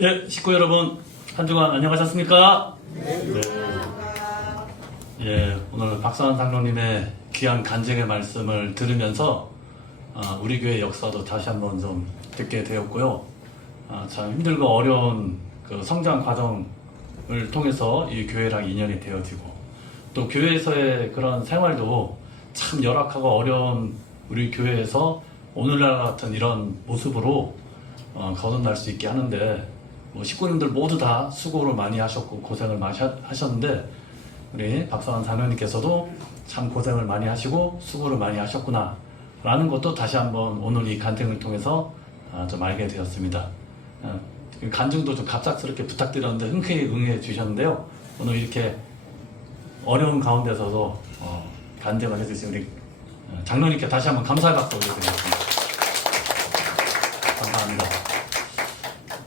예, 식구 여러분, 한 주간 안녕하셨습니까? 네. 예, 오늘 박상환 장로님의 귀한 간증의 말씀을 들으면서 우리 교회 역사도 다시 한번 좀 듣게 되었고요. 참 힘들고 어려운 그 성장 과정을 통해서 이 교회랑 인연이 되어지고 또 교회에서의 그런 생활도 참 열악하고 어려운 우리 교회에서 오늘날 같은 이런 모습으로 거듭날 수 있게 하는데 식구님들 모두 다 수고를 많이 하셨고 고생을 많이 하셨는데 우리 박상환 장로님께서도 참 고생을 많이 하시고 수고를 많이 하셨구나 라는 것도 다시 한번 오늘 이 간증을 통해서 좀 알게 되었습니다. 간증도 좀 갑작스럽게 부탁드렸는데 흔쾌히 응해 주셨는데요. 오늘 이렇게 어려운 가운데서도 간증을 해주신 우리 장로님께 다시 한번 감사의 박수 올려드리겠습니다. 감사합니다.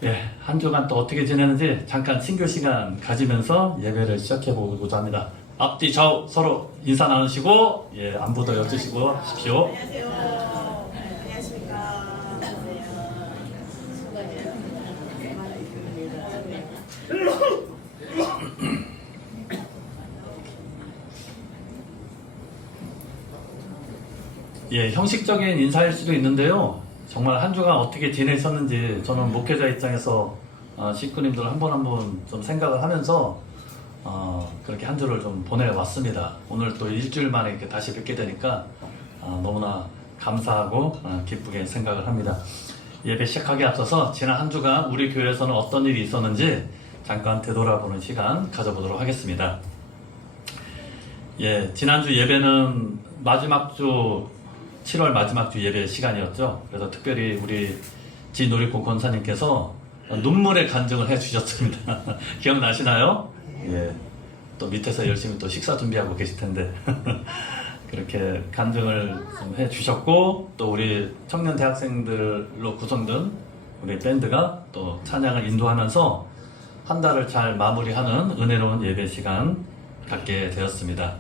예, 한 주간 또 어떻게 지내는지 잠깐 친교 시간 가지면서 예배를 시작해 보고자 합니다. 앞뒤 좌우 서로 인사 나누시고 안부도 여쭈시고 하십시오. 안녕하세요. 안녕하십니까. 예, 형식적인 인사일 수도 있는데요. 정말 한 주간 어떻게 지내셨는지 저는 목회자 입장에서 식구님들 한 분 한 분 좀 생각을 하면서 그렇게 한 주를 좀 보내왔습니다. 오늘 또 일주일 만에 이렇게 다시 뵙게 되니까 너무나 감사하고 기쁘게 생각을 합니다. 예배 시작하기 앞서서 지난 한 주간 우리 교회에서는 어떤 일이 있었는지 잠깐 되돌아보는 시간 가져보도록 하겠습니다. 예, 지난주 예배는 마지막 주 7월 마지막 주 예배 시간이었죠. 그래서 특별히 우리 지노리코 권사님께서 눈물의 간증을 해주셨습니다. 기억나시나요? 예. 또 밑에서 열심히 또 식사 준비하고 계실 텐데 그렇게 간증을 좀 해주셨고 또 우리 청년 대학생들로 구성된 우리 밴드가 또 찬양을 인도하면서 한 달을 잘 마무리하는 은혜로운 예배 시간 갖게 되었습니다.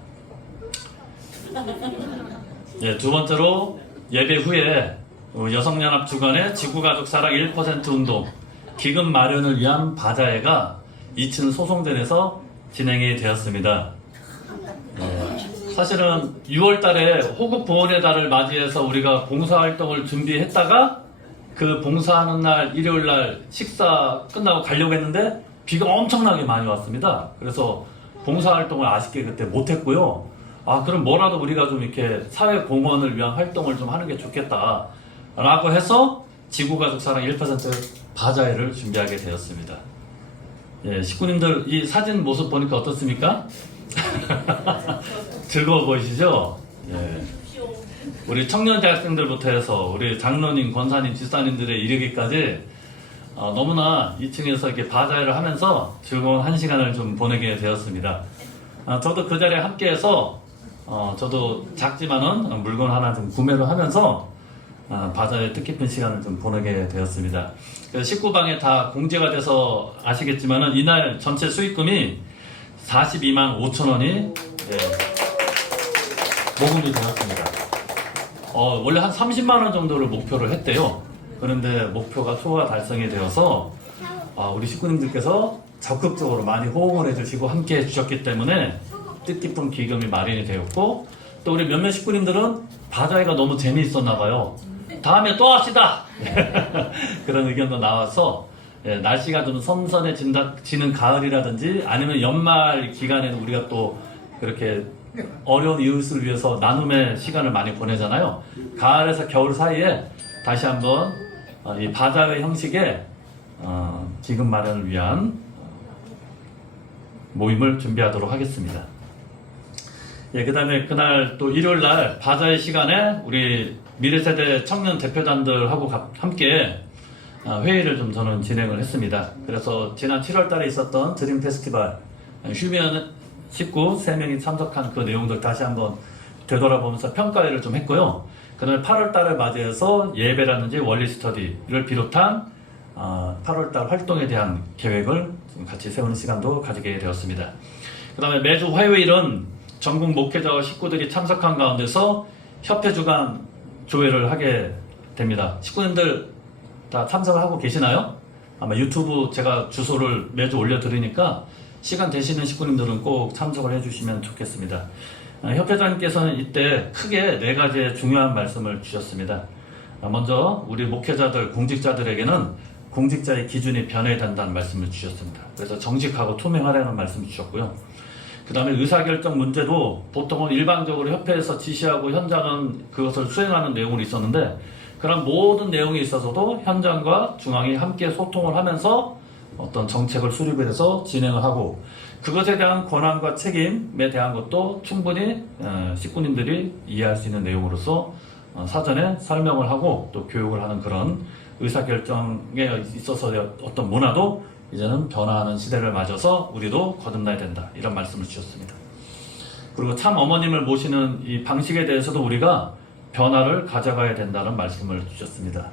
예, 두 번째로 예배 후에 여성연합 주관의 지구가족 사랑 1% 운동 기금 마련을 위한 바자회가 2층 소송전에서 진행이 되었습니다. 사실은 6월 달에 호국 보훈의 달을 맞이해서 우리가 봉사활동을 준비했다가 그 봉사하는 날 일요일 날 식사 끝나고 가려고 했는데 비가 엄청나게 많이 왔습니다. 그래서 봉사활동을 아쉽게 그때 못했고요. 그럼 뭐라도 우리가 좀 이렇게 사회 공헌을 위한 활동을 좀 하는 게 좋겠다 라고 해서 지구가족 사랑 1% 바자회를 준비하게 되었습니다. 예, 식구님들 이 사진 모습 보니까 어떻습니까? 즐거워 보이시죠? 예. 우리 청년 대학생들부터 해서 우리 장로님, 권사님, 집사님들에 이르기까지 너무나 2층에서 이렇게 바자회를 하면서 즐거운 한 시간을 좀 보내게 되었습니다. 저도 그 자리에 함께해서 저도 작지만은 물건 하나 좀 구매를 하면서 바자회 뜻깊은 시간을 좀 보내게 되었습니다. 식구방에 다 공지가 돼서 아시겠지만은 이날 전체 수익금이 42만 5천 원이 모금이 되었습니다. 원래 한 30만 원 정도를 목표를 했대요. 그런데 목표가 초과 달성이 되어서 우리 식구님들께서 적극적으로 많이 호응을 해주시고 함께 해주셨기 때문에 뜻깊은 기금이 마련이 되었고 또 우리 몇몇 식구님들은 바자회가 너무 재미있었나 봐요. 다음에 또 합시다! 그런 의견도 나와서 날씨가 좀 선선해지는 가을이라든지 아니면 연말 기간에는 우리가 또 그렇게 어려운 이웃을 위해서 나눔의 시간을 많이 보내잖아요. 가을에서 겨울 사이에 다시 한번 이 바자회 형식의 기금 마련을 위한 모임을 준비하도록 하겠습니다. 예, 그 다음에 그날 또 일요일날 바자회 시간에 우리 미래세대 청년 대표단들하고 함께 회의를 좀 저는 진행을 했습니다. 그래서 지난 7월 달에 있었던 드림 페스티벌 휴면 식구 3명이 참석한 그 내용들 다시 한번 되돌아보면서 평가회를 좀 했고요. 그날 8월 달을 맞이해서 예배라든지 원리 스터디를 비롯한 8월 달 활동에 대한 계획을 좀 같이 세우는 시간도 가지게 되었습니다. 그 다음에 매주 화요일은 전국 목회자와 식구들이 참석한 가운데서 협회 주간 조회를 하게 됩니다. 식구님들 다 참석을 하고 계시나요? 아마 유튜브 제가 주소를 매주 올려드리니까 시간 되시는 식구님들은 꼭 참석을 해주시면 좋겠습니다. 협회장님께서는 이때 크게 4가지의 중요한 말씀을 주셨습니다. 먼저 우리 목회자들, 공직자들에게는 공직자의 기준이 변해야 된다는 말씀을 주셨습니다. 그래서 정직하고 투명하라는 말씀을 주셨고요. 그 다음에 의사결정 문제도 보통은 일반적으로 협회에서 지시하고 현장은 그것을 수행하는 내용으로 있었는데, 그런 모든 내용에 있어서도 현장과 중앙이 함께 소통을 하면서 어떤 정책을 수립을 해서 진행을 하고, 그것에 대한 권한과 책임에 대한 것도 충분히 식구님들이 이해할 수 있는 내용으로서 사전에 설명을 하고 또 교육을 하는 그런 의사결정에 있어서의 어떤 문화도 이제는 변화하는 시대를 맞아서 우리도 거듭나야 된다, 이런 말씀을 주셨습니다. 그리고 참 어머님을 모시는 이 방식에 대해서도 우리가 변화를 가져가야 된다는 말씀을 주셨습니다.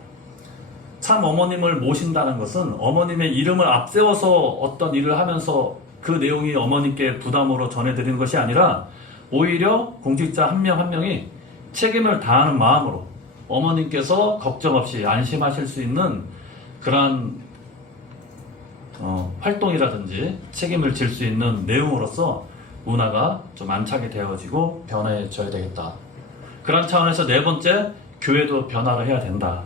참 어머님을 모신다는 것은 어머님의 이름을 앞세워서 어떤 일을 하면서 그 내용이 어머님께 부담으로 전해드리는 것이 아니라, 오히려 공직자 한 명 한 명이 책임을 다하는 마음으로 어머님께서 걱정 없이 안심하실 수 있는 그러한 활동이라든지 책임을 질 수 있는 내용으로서 문화가 좀 안착이 되어지고 변화해져야 되겠다. 그런 차원에서 4번째, 교회도 변화를 해야 된다.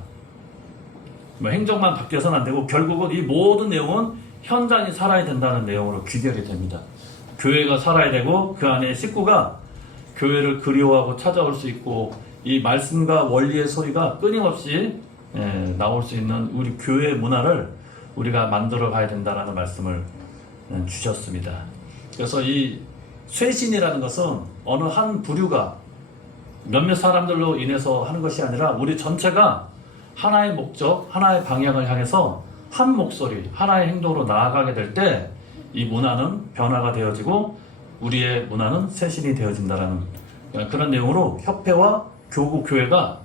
행정만 바뀌어서는 안 되고 결국은 이 모든 내용은 현장이 살아야 된다는 내용으로 귀결이 됩니다. 교회가 살아야 되고 그 안에 식구가 교회를 그리워하고 찾아올 수 있고, 이 말씀과 원리의 소리가 끊임없이 나올 수 있는 우리 교회의 문화를 우리가 만들어 가야 된다는 말씀을 주셨습니다. 그래서 이 쇄신이라는 것은 어느 한 부류가 몇몇 사람들로 인해서 하는 것이 아니라 우리 전체가 하나의 목적, 하나의 방향을 향해서 한 목소리, 하나의 행동으로 나아가게 될 때 이 문화는 변화가 되어지고 우리의 문화는 쇄신이 되어진다는 그런 내용으로 협회와 교구, 교회가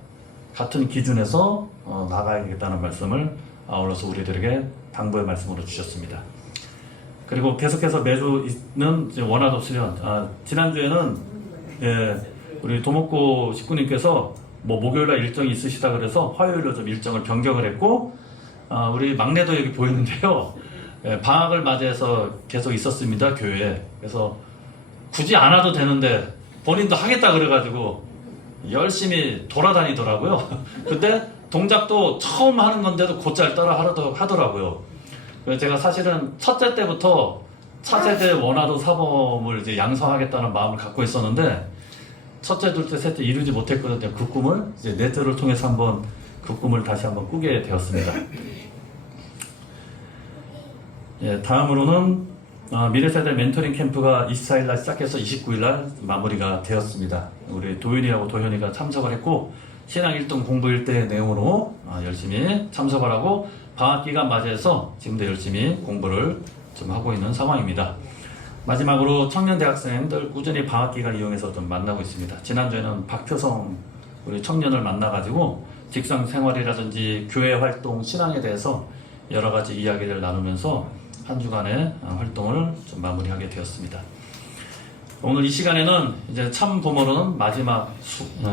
같은 기준에서 나가야겠다는 말씀을 아울러서 우리들에게 당부의 말씀으로 주셨습니다. 그리고 계속해서 매주 있는 원화도 수련, 지난주에는 우리 도목고 식구님께서 목요일날 일정이 있으시다 그래서 화요일로 좀 일정을 변경을 했고, 우리 막내도 여기 보이는데요, 방학을 맞이해서 계속 있었습니다, 교회에. 그래서 굳이 안 와도 되는데 본인도 하겠다 그래가지고 열심히 돌아다니더라고요. 근데 동작도 처음 하는 건데도 곧잘 따라 하더라고요. 그래서 제가 사실은 첫째 때부터 차세대 원화도 사범을 이제 양성하겠다는 마음을 갖고 있었는데, 첫째, 둘째, 셋째 이루지 못했거든요. 그 꿈을 이제 넷째를 통해서 한번 그 꿈을 다시 한번 꾸게 되었습니다. 다음으로는 미래세대 멘토링 캠프가 24일날 시작해서 29일날 마무리가 되었습니다. 우리 도윤이하고 도현이가 참석을 했고, 신앙 1등 공부 1대 내용으로 열심히 참석을 하고 방학기간 맞이해서 지금도 열심히 공부를 좀 하고 있는 상황입니다. 마지막으로 청년 대학생들 꾸준히 방학기간 이용해서 좀 만나고 있습니다. 지난주에는 박표성 우리 청년을 만나가지고 직장 생활이라든지 교회 활동, 신앙에 대해서 여러 가지 이야기를 나누면서 한 주간의 활동을 좀 마무리하게 되었습니다. 오늘 이 시간에는 이제 참 부모는 마지막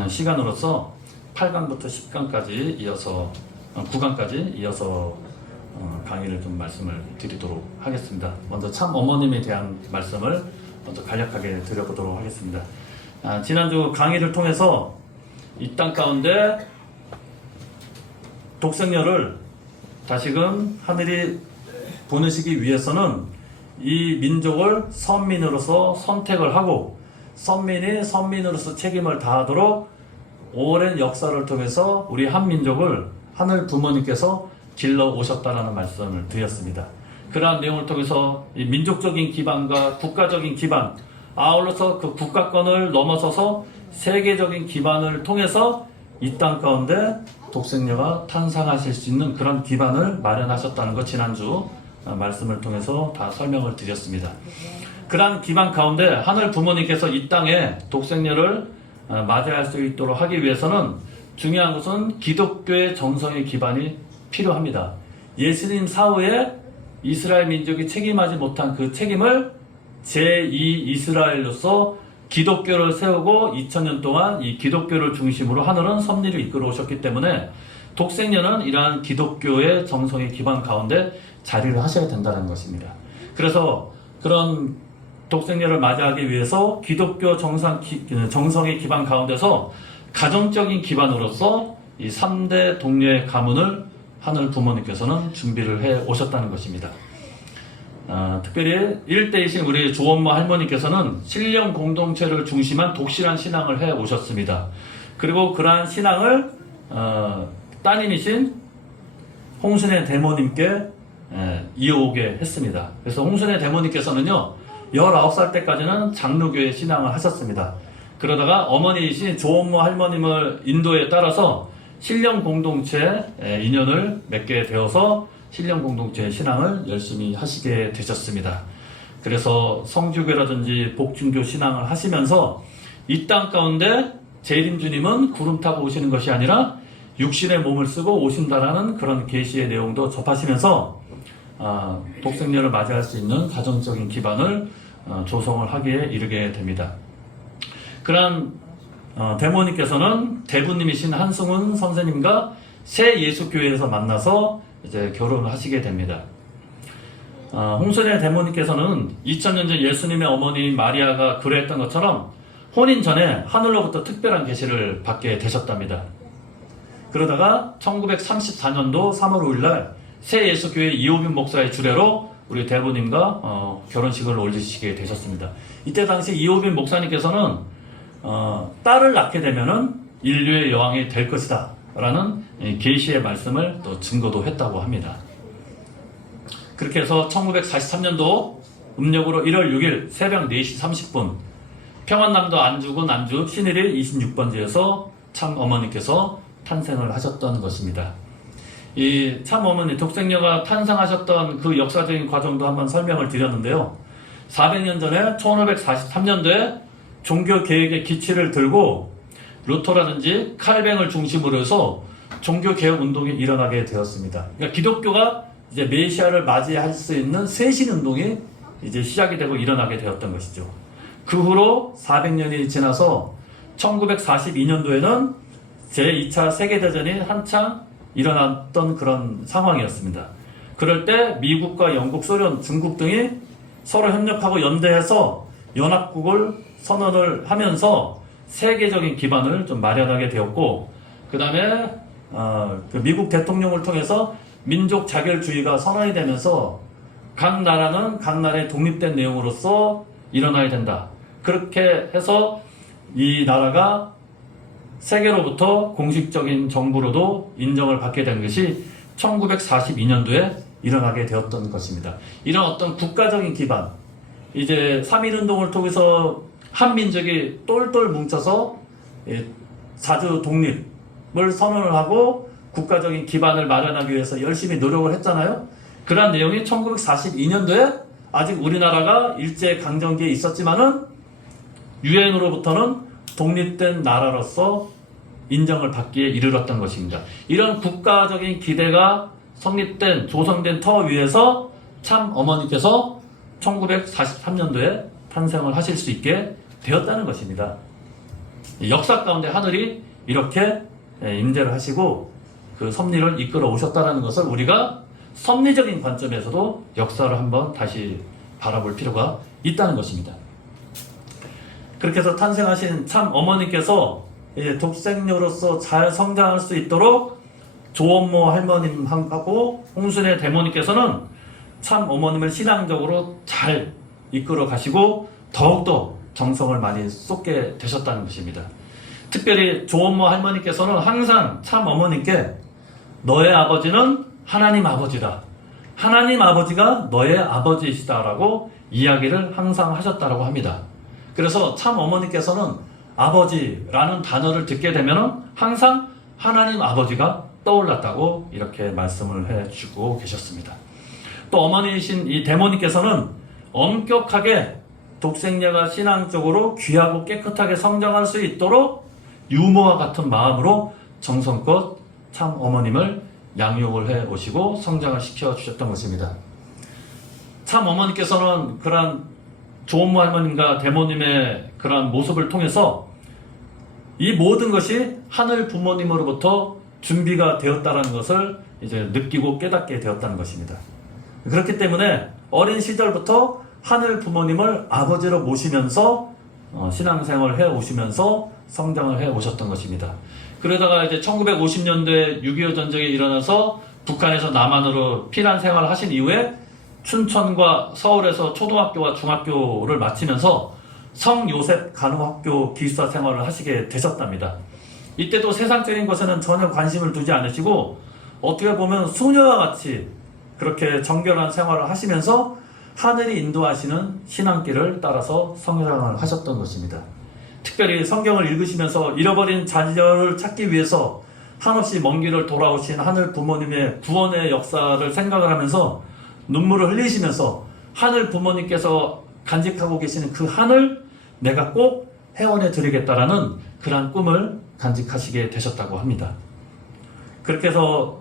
시간으로서 8강부터 10강까지 이어서 9강까지 이어서 강의를 좀 말씀을 드리도록 하겠습니다. 먼저 참 어머님에 대한 말씀을 먼저 간략하게 드려보도록 하겠습니다. 지난주 강의를 통해서 이 땅 가운데 독생녀를 다시금 하늘이 보내시기 위해서는 이 민족을 선민으로서 선택을 하고 선민이 선민으로서 책임을 다하도록 오랜 역사를 통해서 우리 한민족을 하늘 부모님께서 길러 오셨다라는 말씀을 드렸습니다. 그러한 내용을 통해서 이 민족적인 기반과 국가적인 기반, 아울러서 그 국가권을 넘어서서 세계적인 기반을 통해서 이 땅 가운데 독생녀가 탄생하실 수 있는 그런 기반을 마련하셨다는 것 지난주 말씀을 통해서 다 설명을 드렸습니다. 그러한 기반 가운데 하늘 부모님께서 이 땅에 독생녀를 맞이할 수 있도록 하기 위해서는 중요한 것은 기독교의 정성의 기반이 필요합니다. 예수님 사후에 이스라엘 민족이 책임하지 못한 그 책임을 제2 이스라엘로서 기독교를 세우고 2000년 동안 이 기독교를 중심으로 하늘은 섭리를 이끌어 오셨기 때문에 독생녀는 이러한 기독교의 정성의 기반 가운데 자리를 하셔야 된다는 것입니다. 그래서 그런 독생녀를 맞이하기 위해서 기독교 정성의 기반 가운데서 가정적인 기반으로서 이 3대 동료의 가문을 하늘 부모님께서는 준비를 해 오셨다는 것입니다. 특별히 1대이신 우리 조엄마 할머니께서는 신령 공동체를 중심한 독실한 신앙을 해 오셨습니다. 그리고 그러한 신앙을 따님이신 홍순애 대모님께 이어오게 했습니다. 그래서 홍순애 대모님께서는요 19살 때까지는 장로교회 신앙을 하셨습니다. 그러다가 어머니이신 조엄마 할머님을 인도에 따라서 신령 공동체 인연을 맺게 되어서 신령 공동체 신앙을 열심히 하시게 되셨습니다. 그래서 성주교라든지 복중교 신앙을 하시면서 이 땅 가운데 재림 주님은 구름 타고 오시는 것이 아니라 육신의 몸을 쓰고 오신다라는 그런 계시의 내용도 접하시면서 독생녀를 맞이할 수 있는 가정적인 기반을 조성을 하기에 이르게 됩니다. 그러한 대모님께서는 대부님이신 한승훈 선생님과 새 예수교회에서 만나서 이제 결혼을 하시게 됩니다. 홍순애 대모님께서는 2000년 전 예수님의 어머니 마리아가 그랬던 것처럼 혼인 전에 하늘로부터 특별한 계시를 받게 되셨답니다. 그러다가 1934년도 3월 5일날 새 예수교회 이호빈 목사의 주례로 우리 대부님과 결혼식을 올리시게 되셨습니다. 이때 당시 이호빈 목사님께서는 딸을 낳게 되면은 인류의 여왕이 될 것이다 라는 계시의 말씀을 또 증거도 했다고 합니다. 그렇게 해서 1943년도 음력으로 1월 6일 새벽 4시 30분 평안남도 안주군 안주 신일리 26번지에서 참 어머니께서 탄생을 하셨던 것입니다. 이 참 어머니 독생녀가 탄생하셨던 그 역사적인 과정도 한번 설명을 드렸는데요. 400년 전에 1543년도에 종교 개혁의 기치를 들고 루터라든지 칼뱅을 중심으로 해서 종교 개혁 운동이 일어나게 되었습니다. 그러니까 기독교가 이제 메시아를 맞이할 수 있는 쇄신 운동이 이제 시작이 되고 일어나게 되었던 것이죠. 그 후로 400년이 지나서 1942년도에는 제2차 세계대전이 한창 일어났던 그런 상황이었습니다. 그럴 때 미국과 영국, 소련, 중국 등이 서로 협력하고 연대해서 연합국을 선언을 하면서 세계적인 기반을 좀 마련하게 되었고, 그 다음에 그 미국 대통령을 통해서 민족 자결주의가 선언이 되면서 각 나라는 각 나라의 독립된 내용으로서 일어나야 된다. 그렇게 해서 이 나라가 세계로부터 공식적인 정부로도 인정을 받게 된 것이 1942년도에 일어나게 되었던 것입니다. 이런 어떤 국가적인 기반, 이제 3.1운동을 통해서 한 민족이 똘똘 뭉쳐서 자주 독립을 선언을 하고 국가적인 기반을 마련하기 위해서 열심히 노력을 했잖아요. 그러한 내용이 1942년도에 아직 우리나라가 일제강점기에 있었지만은 유엔으로부터는 독립된 나라로서 인정을 받기에 이르렀던 것입니다. 이런 국가적인 기대가 성립된 조성된 터 위에서 참 어머니께서 1943년도에 탄생을 하실 수 있게 되었다는 것입니다. 역사 가운데 하늘이 이렇게 임재를 하시고 그 섭리를 이끌어 오셨다는 것을 우리가 섭리적인 관점에서도 역사를 한번 다시 바라볼 필요가 있다는 것입니다. 그렇게 해서 탄생하신 참 어머니께서 독생녀로서 잘 성장할 수 있도록 조엄모 할머님하고 홍순애 대모님께서는 참 어머님을 신앙적으로 잘 이끌어 가시고 더욱더 정성을 많이 쏟게 되셨다는 것입니다. 특별히 조엄모 할머니께서는 항상 참 어머님께 너의 아버지는 하나님 아버지다. 하나님 아버지가 너의 아버지이시다라고 이야기를 항상 하셨다고 합니다. 그래서 참 어머니께서는 아버지라는 단어를 듣게 되면 항상 하나님 아버지가 떠올랐다고 이렇게 말씀을 해주고 계셨습니다. 또 어머니이신 이 대모님께서는 엄격하게 독생녀가 신앙적으로 귀하고 깨끗하게 성장할 수 있도록 유모와 같은 마음으로 정성껏 참 어머님을 양육을 해 오시고 성장을 시켜 주셨던 것입니다. 참 어머니께서는 그러한 조엄모 할머님과 대모님의 그러한 모습을 통해서 이 모든 것이 하늘 부모님으로부터 준비가 되었다는 것을 이제 느끼고 깨닫게 되었다는 것입니다. 그렇기 때문에 어린 시절부터 하늘 부모님을 아버지로 모시면서 신앙생활을 해 오시면서 성장을 해 오셨던 것입니다. 그러다가 이제 1950년대 6.25 전쟁이 일어나서 북한에서 남한으로 피난 생활을 하신 이후에 춘천과 서울에서 초등학교와 중학교를 마치면서 성요셉 간호학교 기숙사 생활을 하시게 되셨답니다. 이때도 세상적인 것에는 전혀 관심을 두지 않으시고 어떻게 보면 소녀와 같이 그렇게 정결한 생활을 하시면서 하늘이 인도하시는 신앙길을 따라서 성장을 하셨던 것입니다. 특별히 성경을 읽으시면서 잃어버린 자녀를 찾기 위해서 한없이 먼 길을 돌아오신 하늘 부모님의 구원의 역사를 생각을 하면서 눈물을 흘리시면서 하늘 부모님께서 간직하고 계시는 그 하늘 내가 꼭 회원해 드리겠다라는 그러한 꿈을 간직하시게 되셨다고 합니다. 그렇게 해서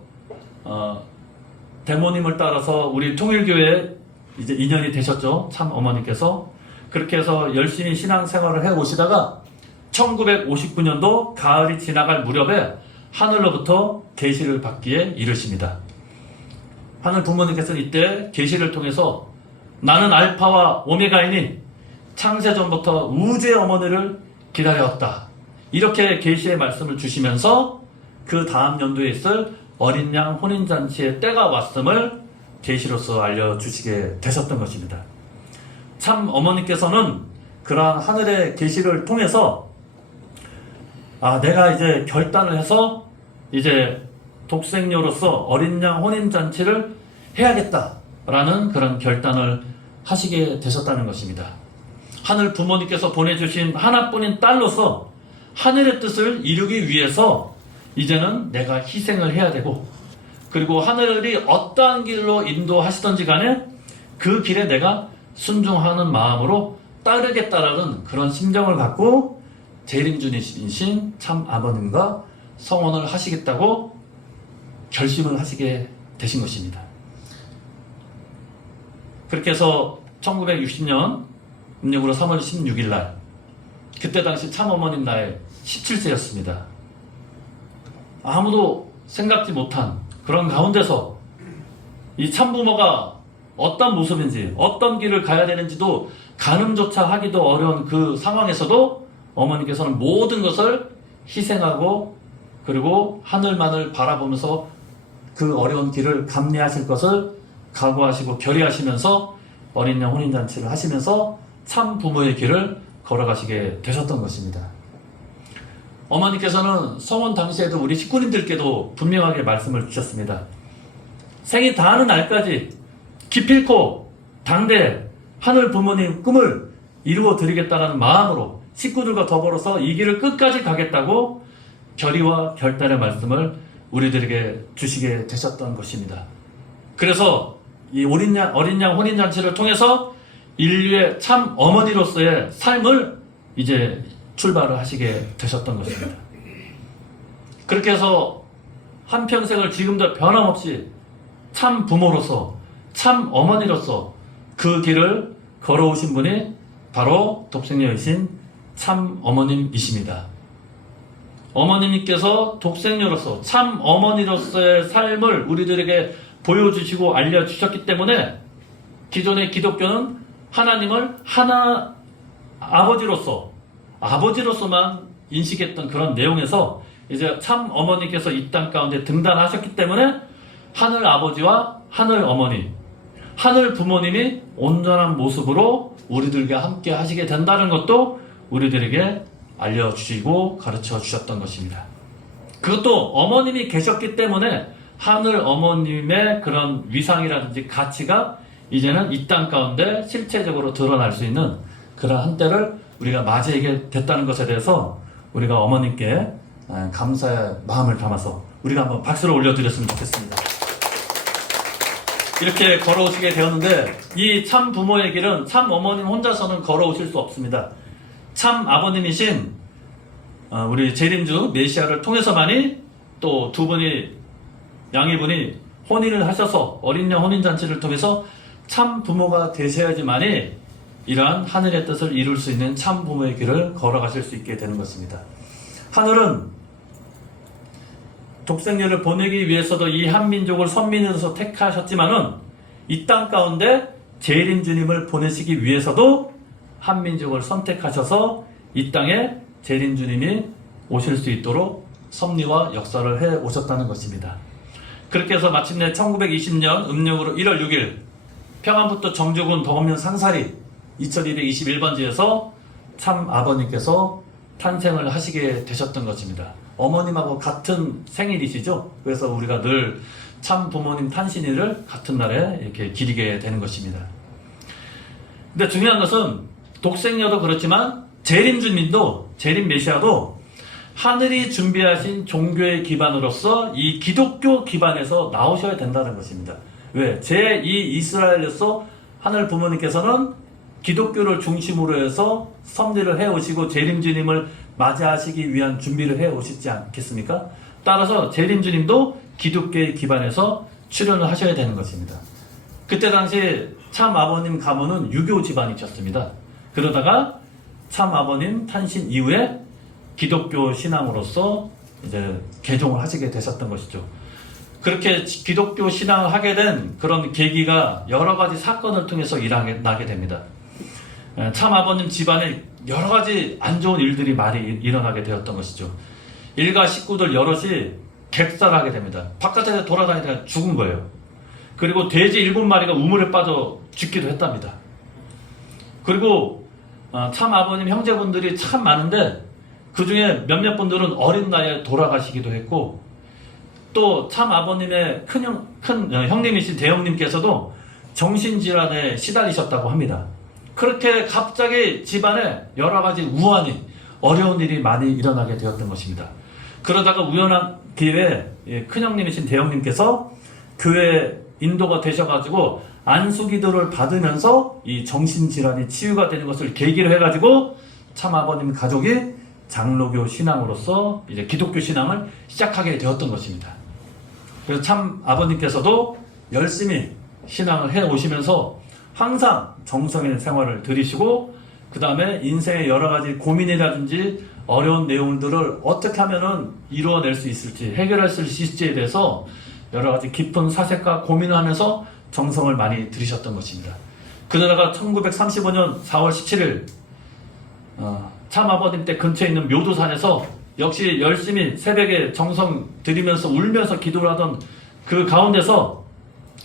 대모님을 따라서 우리 통일교회에 이제 2년이 되셨죠. 참 어머니께서 그렇게 해서 열심히 신앙생활을 해 오시다가 1959년도 가을이 지나갈 무렵에 하늘로부터 계시를 받기에 이르십니다. 하늘 부모님께서는 이때 계시를 통해서 나는 알파와 오메가이니 창세전부터 우주의 어머니를 기다려왔다. 이렇게 계시의 말씀을 주시면서 그 다음 연도에 있을 어린 양 혼인잔치의 때가 왔음을 계시로서 알려주시게 되셨던 것입니다. 참 어머니께서는 그러한 하늘의 계시를 통해서 내가 이제 결단을 해서 이제 독생녀로서 어린 양 혼인잔치를 해야겠다라는 그런 결단을 하시게 되셨다는 것입니다. 하늘 부모님께서 보내주신 하나뿐인 딸로서 하늘의 뜻을 이루기 위해서 이제는 내가 희생을 해야 되고 그리고 하늘이 어떠한 길로 인도하시던지 간에 그 길에 내가 순종하는 마음으로 따르겠다라는 그런 심정을 갖고 재림주이신 참 아버님과 성혼을 하시겠다고 결심을 하시게 되신 것입니다. 그렇게 해서 1960년 음력으로 3월 16일 날 그때 당시 참어머님 나이 17세였습니다. 아무도 생각지 못한 그런 가운데서 이 참부모가 어떤 모습인지 어떤 길을 가야 되는지도 가늠조차 하기도 어려운 그 상황에서도 어머니께서는 모든 것을 희생하고 그리고 하늘만을 바라보면서 그 어려운 길을 감내하실 것을 각오하시고 결의하시면서 어린 양 혼인잔치를 하시면서 참 부모의 길을 걸어가시게 되셨던 것입니다. 어머니께서는 성혼 당시에도 우리 식구님들께도 분명하게 말씀을 주셨습니다. 생이 다하는 날까지 기필코 당대 하늘 부모님 꿈을 이루어 드리겠다는 마음으로 식구들과 더불어서 이 길을 끝까지 가겠다고 결의와 결단의 말씀을 우리들에게 주시게 되셨던 것입니다. 그래서 이 어린 양 혼인잔치를 통해서 인류의 참 어머니로서의 삶을 이제 출발을 하시게 되셨던 것입니다. 그렇게 해서 한평생을 지금도 변함없이 참 부모로서 참 어머니로서 그 길을 걸어오신 분이 바로 독생녀이신 참 어머님이십니다. 어머님께서 독생녀로서 참 어머니로서의 삶을 우리들에게 보여주시고 알려주셨기 때문에 기존의 기독교는 하나님을 하나 아버지로서만 인식했던 그런 내용에서 이제 참 어머니께서 이 땅 가운데 등단하셨기 때문에 하늘 아버지와 하늘 어머니, 하늘 부모님이 온전한 모습으로 우리들과 함께 하시게 된다는 것도 우리들에게 알려주시고 가르쳐 주셨던 것입니다. 그것도 어머님이 계셨기 때문에 하늘 어머님의 그런 위상이라든지 가치가 이제는 이 땅 가운데 실체적으로 드러날 수 있는 그런 한때를 우리가 맞이하게 됐다는 것에 대해서 우리가 어머님께 감사의 마음을 담아서 우리가 한번 박수를 올려드렸으면 좋겠습니다. 이렇게 걸어오시게 되었는데 이 참 부모의 길은 참 어머님 혼자서는 걸어오실 수 없습니다. 참 아버님이신 우리 재림주 메시아를 통해서만이 또 두 분이 양이분이 혼인을 하셔서 어린 양 혼인잔치를 통해서 참 부모가 되셔야지만이 이러한 하늘의 뜻을 이룰 수 있는 참 부모의 길을 걸어가실 수 있게 되는 것입니다. 하늘은 독생녀를 보내기 위해서도 이 한민족을 선민으로서 택하셨지만은 이 땅 가운데 재림 주님을 보내시기 위해서도 한민족을 선택하셔서 이 땅에 재림 주님이 오실 수 있도록 섭리와 역사를 해 오셨다는 것입니다. 그렇게 해서 마침내 1920년 음력으로 1월 6일 평안북도 정주군 덕업면 상사리 2221번지에서 참 아버님께서 탄생을 하시게 되셨던 것입니다. 어머님하고 같은 생일이시죠. 그래서 우리가 늘 참 부모님 탄신일을 같은 날에 이렇게 기리게 되는 것입니다. 근데 중요한 것은 독생녀도 그렇지만 재림 주님도, 재림 메시아도 하늘이 준비하신 종교의 기반으로서 이 기독교 기반에서 나오셔야 된다는 것입니다. 왜? 제2 이스라엘로서 하늘 부모님께서는 기독교를 중심으로 해서 섭리를 해오시고 재림주님을 맞이하시기 위한 준비를 해오시지 않겠습니까? 따라서 재림주님도 기독교의 기반에서 출현을 하셔야 되는 것입니다. 그때 당시 참 아버님 가문은 유교 집안이셨습니다. 그러다가 참 아버님 탄신 이후에 기독교 신앙으로서 이제 개종을 하시게 되셨던 것이죠. 그렇게 기독교 신앙을 하게 된 그런 계기가 여러 가지 사건을 통해서 일어나게 됩니다. 참 아버님 집안에 여러 가지 안 좋은 일들이 많이 일어나게 되었던 것이죠. 일가 식구들 여럿이 객살하게 됩니다. 바깥에 돌아다니다가 죽은 거예요. 그리고 돼지 7마리가 우물에 빠져 죽기도 했답니다. 그리고 참 아버님 형제분들이 참 많은데 그 중에 몇몇 분들은 어린 나이에 돌아가시기도 했고 또 참 아버님의 큰 형님이신 대형님께서도 정신질환에 시달리셨다고 합니다. 그렇게 갑자기 집안에 여러 가지 우환이 어려운 일이 많이 일어나게 되었던 것입니다. 그러다가 우연한 기회에 큰형님이신 대형님께서 교회 인도가 되셔가지고 안수기도를 받으면서 이 정신질환이 치유가 되는 것을 계기로 해가지고 참 아버님 가족이 장로교 신앙으로서 이제 기독교 신앙을 시작하게 되었던 것입니다. 그래서 참 아버님께서도 열심히 신앙을 해 오시면서 항상 정성의 생활을 들이시고 그 다음에 인생의 여러 가지 고민이라든지 어려운 내용들을 어떻게 하면은 이루어낼 수 있을지 해결할 수 있을지에 대해서 여러 가지 깊은 사색과 고민을 하면서 정성을 많이 들이셨던 것입니다. 그러다가 1935년 4월 17일 참 아버님 댁 근처에 있는 묘도산에서 역시 열심히 새벽에 정성 들이면서 울면서 기도를 하던 그 가운데서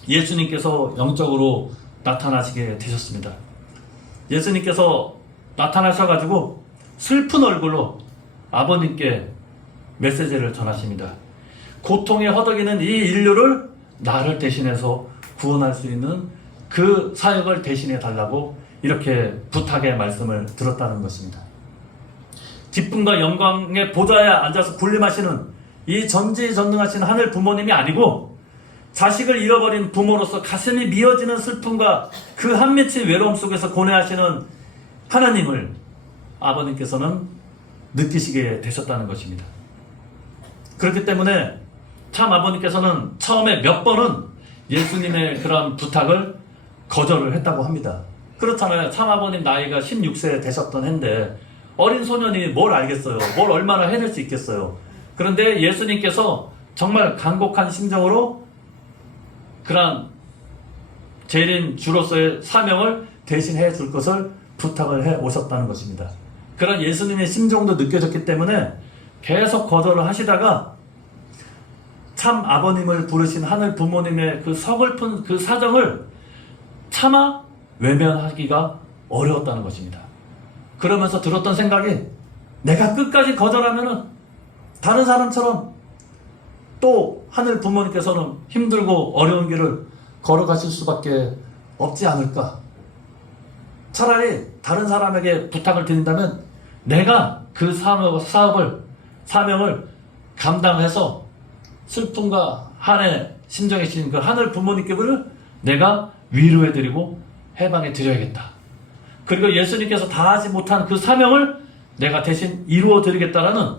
예수님께서 영적으로 나타나시게 되셨습니다. 예수님께서 나타나셔가지고 슬픈 얼굴로 아버님께 메시지를 전하십니다. 고통에 허덕이는 이 인류를 나를 대신해서 구원할 수 있는 그 사역을 대신해 달라고 이렇게 부탁의 말씀을 들었다는 것입니다. 기쁨과 영광의 보좌에 앉아서 군림하시는 이 전지전능하신 하늘 부모님이 아니고 자식을 잃어버린 부모로서 가슴이 미어지는 슬픔과 그 한맺힌 외로움 속에서 고뇌하시는 하나님을 아버님께서는 느끼시게 되셨다는 것입니다. 그렇기 때문에 참 아버님께서는 처음에 몇 번은 예수님의 그런 부탁을 거절을 했다고 합니다. 그렇잖아요. 참 아버님 나이가 16세 되셨던 해인데 어린 소년이 뭘 알겠어요. 뭘 얼마나 해낼 수 있겠어요. 그런데 예수님께서 정말 간곡한 심정으로 그런 재림 주로서의 사명을 대신해 줄 것을 부탁을 해 오셨다는 것입니다. 그런 예수님의 심정도 느껴졌기 때문에 계속 거절을 하시다가 참 아버님을 부르신 하늘 부모님의 그 서글픈 그 사정을 차마 외면하기가 어려웠다는 것입니다. 그러면서 들었던 생각이 내가 끝까지 거절하면은 다른 사람처럼 또 하늘 부모님께서는 힘들고 어려운 길을 걸어가실 수밖에 없지 않을까. 차라리 다른 사람에게 부탁을 드린다면 내가 그 사명을 감당해서 슬픔과 한의 심정이신 그 하늘 부모님께를 내가 위로해드리고 해방해드려야겠다. 그리고 예수님께서 다 하지 못한 그 사명을 내가 대신 이루어드리겠다라는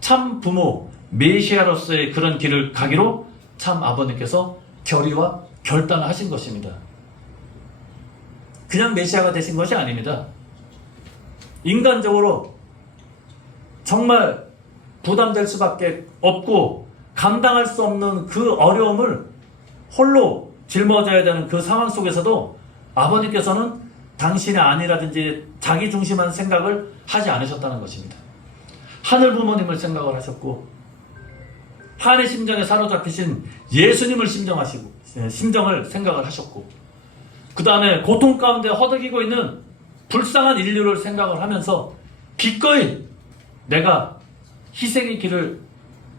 참 부모 메시아로서의 그런 길을 가기로 참 아버님께서 결의와 결단을 하신 것입니다. 그냥 메시아가 되신 것이 아닙니다. 인간적으로 정말 부담될 수밖에 없고 감당할 수 없는 그 어려움을 홀로 짊어져야 되는 그 상황 속에서도 아버님께서는 당신의 아니라든지 자기 중심한 생각을 하지 않으셨다는 것입니다. 하늘 부모님을 생각을 하셨고 한의 심정에 사로잡히신 예수님을 심정을 생각을 하셨고 그 다음에 고통 가운데 허덕이고 있는 불쌍한 인류를 생각을 하면서 기꺼이 내가 희생의 길을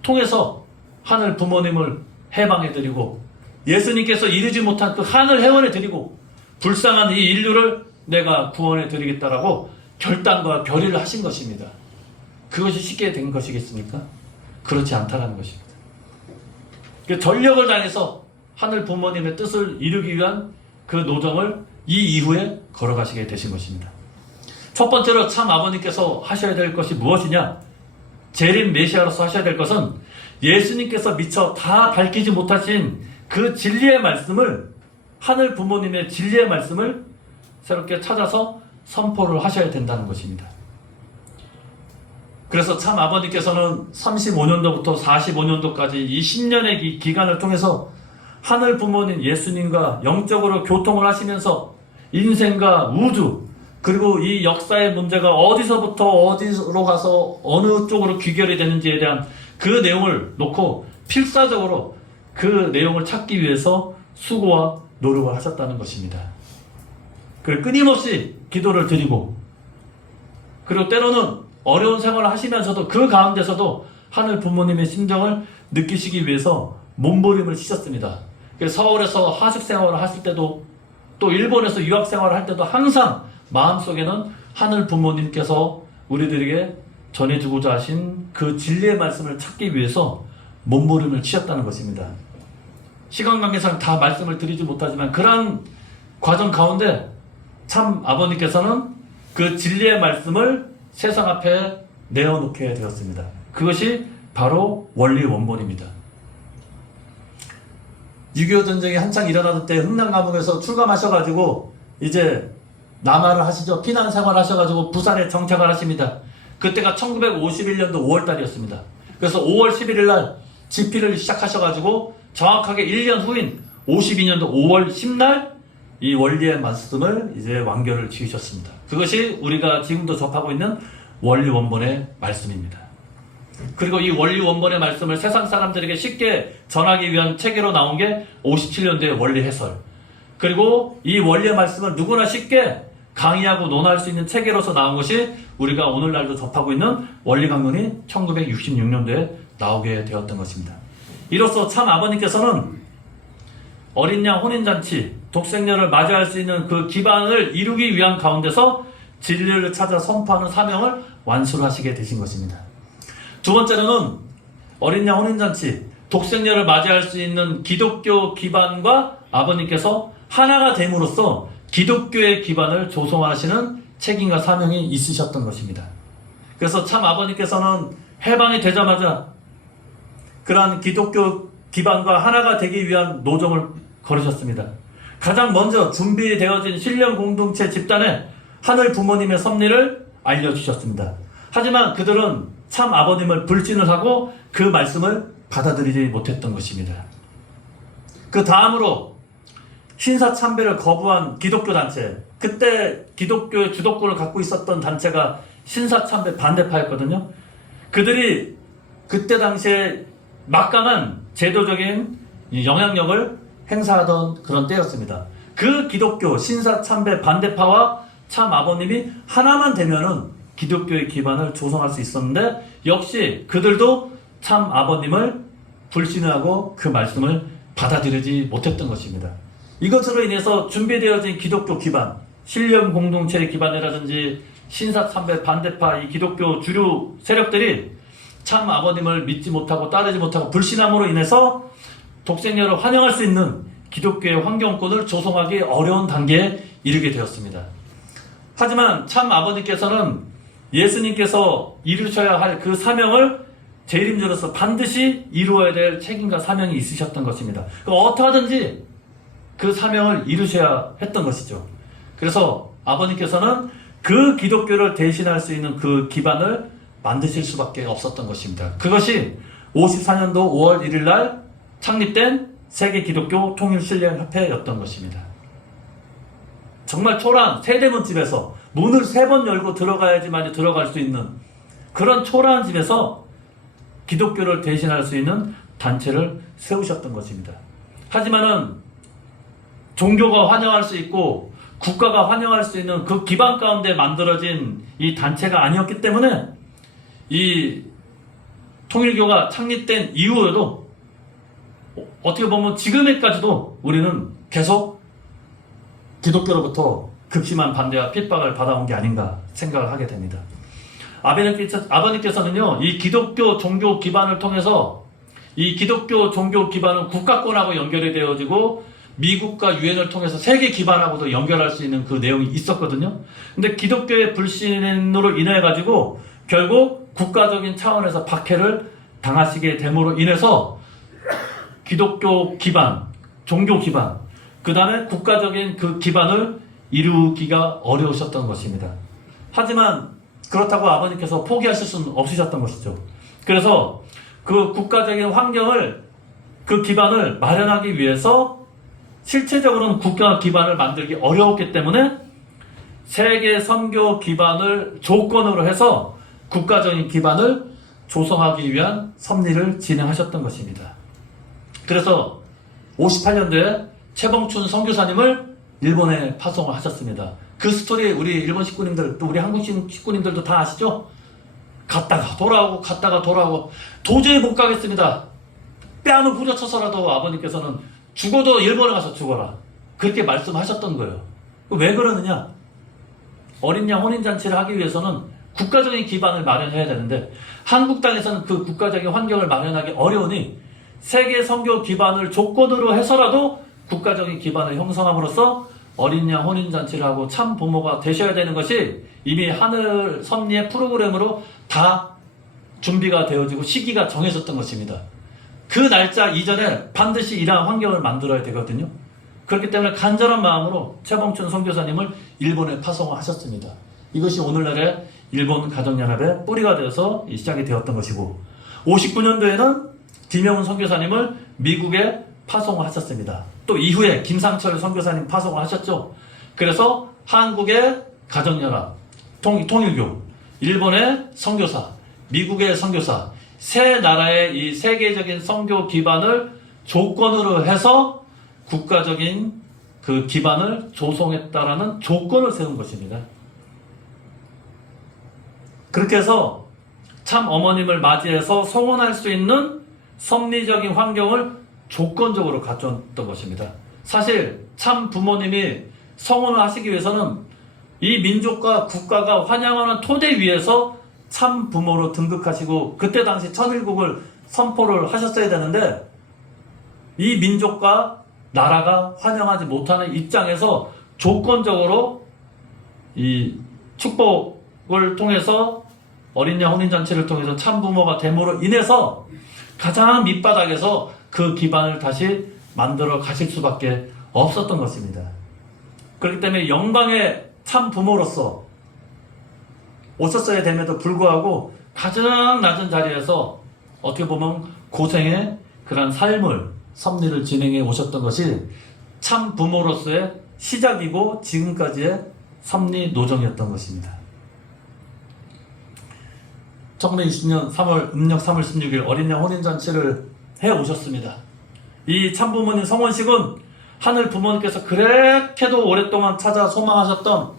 통해서 하늘 부모님을 해방해드리고 예수님께서 이루지 못한 그 하늘 회원해드리고 불쌍한 이 인류를 내가 구원해드리겠다라고 결단과 결의를 하신 것입니다. 그것이 쉽게 된 것이겠습니까? 그렇지 않다라는 것입니다. 그 전력을 다해서 하늘 부모님의 뜻을 이루기 위한 그 노정을 이 이후에 걸어가시게 되신 것입니다. 첫 번째로 참 아버님께서 하셔야 될 것이 무엇이냐? 재림 메시아로서 하셔야 될 것은 예수님께서 미처 다 밝히지 못하신 그 진리의 말씀을 하늘 부모님의 진리의 말씀을 새롭게 찾아서 선포를 하셔야 된다는 것입니다. 그래서 참 아버님께서는 35년도부터 45년도까지 이 10년의 기간을 통해서 하늘 부모님 예수님과 영적으로 교통을 하시면서 인생과 우주 그리고 이 역사의 문제가 어디서부터 어디로 가서 어느 쪽으로 귀결이 되는지에 대한 그 내용을 놓고 필사적으로 그 내용을 찾기 위해서 수고와 노력을 하셨다는 것입니다. 그리고 끊임없이 기도를 드리고 그리고 때로는 어려운 생활을 하시면서도 그 가운데서도 하늘 부모님의 심정을 느끼시기 위해서 몸부림을 치셨습니다. 그래서 서울에서 하숙 생활을 하실 때도 또 일본에서 유학 생활을 할 때도 항상 마음속에는 하늘 부모님께서 우리들에게 전해주고자 하신 그 진리의 말씀을 찾기 위해서 몸부림을 치셨다는 것입니다. 시간 관계상 다 말씀을 드리지 못하지만 그러한 과정 가운데 참 아버님께서는 그 진리의 말씀을 세상 앞에 내어놓게 되었습니다. 그것이 바로 원리 원본입니다. 6.25 전쟁이 한창 일어나던 때 흥남 감옥에서 출감하셔가지고 이제 남하를 하시죠. 피난 생활 하셔가지고 부산에 정착을 하십니다. 그때가 1951년도 5월달이었습니다. 그래서 5월 11일 날 집필을 시작하셔가지고 정확하게 1년 후인 52년도 5월 10날 이 원리의 말씀을 이제 완결을 지으셨습니다. 그것이 우리가 지금도 접하고 있는 원리 원본의 말씀입니다. 그리고 이 원리 원본의 말씀을 세상 사람들에게 쉽게 전하기 위한 체계로 나온 게 57년도의 원리 해설. 그리고 이 원리의 말씀을 누구나 쉽게 강의하고 논할 수 있는 체계로서 나온 것이 우리가 오늘날도 접하고 있는 원리 강론이 1966년도에 나오게 되었던 것입니다. 이로써 참 아버님께서는 어린 양 혼인잔치, 독생녀를 맞이할 수 있는 그 기반을 이루기 위한 가운데서 진리를 찾아 선포하는 사명을 완수를 하시게 되신 것입니다. 두 번째로는 어린 양 혼인잔치, 독생녀를 맞이할 수 있는 기독교 기반과 아버님께서 하나가 됨으로써 기독교의 기반을 조성하시는 책임과 사명이 있으셨던 것입니다. 그래서 참 아버님께서는 해방이 되자마자 그러한 기독교 기반과 하나가 되기 위한 노정을 걸으셨습니다. 가장 먼저 준비되어진 신령 공동체 집단에 하늘 부모님의 섭리를 알려주셨습니다. 하지만 그들은 참 아버님을 불신을 하고 그 말씀을 받아들이지 못했던 것입니다. 그 다음으로 신사참배를 거부한 기독교 단체, 그때 기독교의 주도권을 갖고 있었던 단체가 신사참배 반대파였거든요. 그들이 그때 당시에 막강한 제도적인 영향력을 행사하던 그런 때였습니다. 그 기독교 신사참배 반대파와 참 아버님이 하나만 되면은 기독교의 기반을 조성할 수 있었는데 역시 그들도 참 아버님을 불신하고 그 말씀을 받아들이지 못했던 것입니다. 이것으로 인해서 준비되어진 기독교 기반, 신령 공동체의 기반이라든지 신사참배 반대파 이 기독교 주류 세력들이 참 아버님을 믿지 못하고 따르지 못하고 불신함으로 인해서 독생녀를 환영할 수 있는 기독교의 환경권을 조성하기 어려운 단계에 이르게 되었습니다. 하지만 참 아버님께서는 예수님께서 이루셔야 할 그 사명을 재림자로서 반드시 이루어야 될 책임과 사명이 있으셨던 것입니다. 어떻게 하든지 그 사명을 이루셔야 했던 것이죠. 그래서 아버님께서는 그 기독교를 대신할 수 있는 그 기반을 만드실 수밖에 없었던 것입니다. 그것이 54년도 5월 1일 날 창립된 세계 기독교 통일 신뢰 협회였던 것입니다. 정말 초라한 세대문 집에서 문을 3번 열고 들어가야지만 들어갈 수 있는 그런 초라한 집에서 기독교를 대신할 수 있는 단체를 세우셨던 것입니다. 하지만은 종교가 환영할 수 있고 국가가 환영할 수 있는 그 기반 가운데 만들어진 이 단체가 아니었기 때문에 이 통일교가 창립된 이후에도 어떻게 보면 지금에까지도 우리는 계속 기독교로부터 극심한 반대와 핍박을 받아온 게 아닌가 생각을 하게 됩니다. 아버님께서는요, 이 기독교 종교 기반을 통해서 이 기독교 종교 기반은 국가권하고 연결이 되어지고 미국과 유엔을 통해서 세계 기반하고도 연결할 수 있는 그 내용이 있었거든요. 근데 기독교의 불신으로 인해 가지고 결국 국가적인 차원에서 박해를 당하시게 됨으로 인해서 기독교 기반, 종교 기반, 그 다음에 국가적인 그 기반을 이루기가 어려우셨던 것입니다. 하지만 그렇다고 아버님께서 포기하실 수는 없으셨던 것이죠. 그래서 그 국가적인 환경을, 그 기반을 마련하기 위해서 실체적으로는 국가 기반을 만들기 어려웠기 때문에 세계 선교 기반을 조건으로 해서 국가적인 기반을 조성하기 위한 섭리를 진행하셨던 것입니다. 그래서 58년도에 최봉춘 선교사님을 일본에 파송을 하셨습니다. 그 스토리 우리 일본 식구님들 또 우리 한국 식구님들도 다 아시죠? 갔다가 돌아오고 갔다가 돌아오고 도저히 못 가겠습니다. 뺨을 후려쳐서라도 아버님께서는 죽어도 일본에 가서 죽어라. 그렇게 말씀하셨던 거예요. 왜 그러느냐? 어린 양 혼인잔치를 하기 위해서는 국가적인 기반을 마련해야 되는데 한국 땅에서는 그 국가적인 환경을 마련하기 어려우니 세계 선교 기반을 조건으로 해서라도 국가적인 기반을 형성함으로써 어린 양 혼인잔치를 하고 참 부모가 되셔야 되는 것이 이미 하늘 섭리의 프로그램으로 다 준비가 되어지고 시기가 정해졌던 것입니다. 그 날짜 이전에 반드시 이러한 환경을 만들어야 되거든요. 그렇기 때문에 간절한 마음으로 최봉춘 선교사님을 일본에 파송을 하셨습니다. 이것이 오늘날의 일본 가정연합의 뿌리가 되어서 시작이 되었던 것이고 59년도에는 김영훈 선교사님을 미국에 파송을 하셨습니다. 또 이후에 김상철 선교사님 파송을 하셨죠. 그래서 한국의 가정연합, 통일교, 일본의 선교사, 미국의 선교사, 세 나라의 이 세계적인 선교 기반을 조건으로 해서 국가적인 그 기반을 조성했다라는 조건을 세운 것입니다. 그렇게 해서 참 어머님을 맞이해서 성원할 수 있는 섭리적인 환경을 조건적으로 갖췄던 것입니다. 사실 참 부모님이 성원을 하시기 위해서는 이 민족과 국가가 환영하는 토대 위에서 참 부모로 등극하시고 그때 당시 천일국을 선포를 하셨어야 되는데 이 민족과 나라가 환영하지 못하는 입장에서 조건적으로 이 축복을 통해서 어린 양 혼인잔치를 통해서 참부모가 됨으로 인해서 가장 밑바닥에서 그 기반을 다시 만들어 가실 수밖에 없었던 것입니다. 그렇기 때문에 영광의 참부모로서 오셨어야 됨에도 불구하고 가장 낮은 자리에서 어떻게 보면 고생의 그런 삶을 섭리를 진행해 오셨던 것이 참부모로서의 시작이고 지금까지의 섭리 노정이었던 것입니다. 1920년 3월 음력 3월 16일 어린 양 혼인잔치를 해 오셨습니다. 이 참부모님 성원식은 하늘 부모님께서 그렇게도 오랫동안 찾아 소망하셨던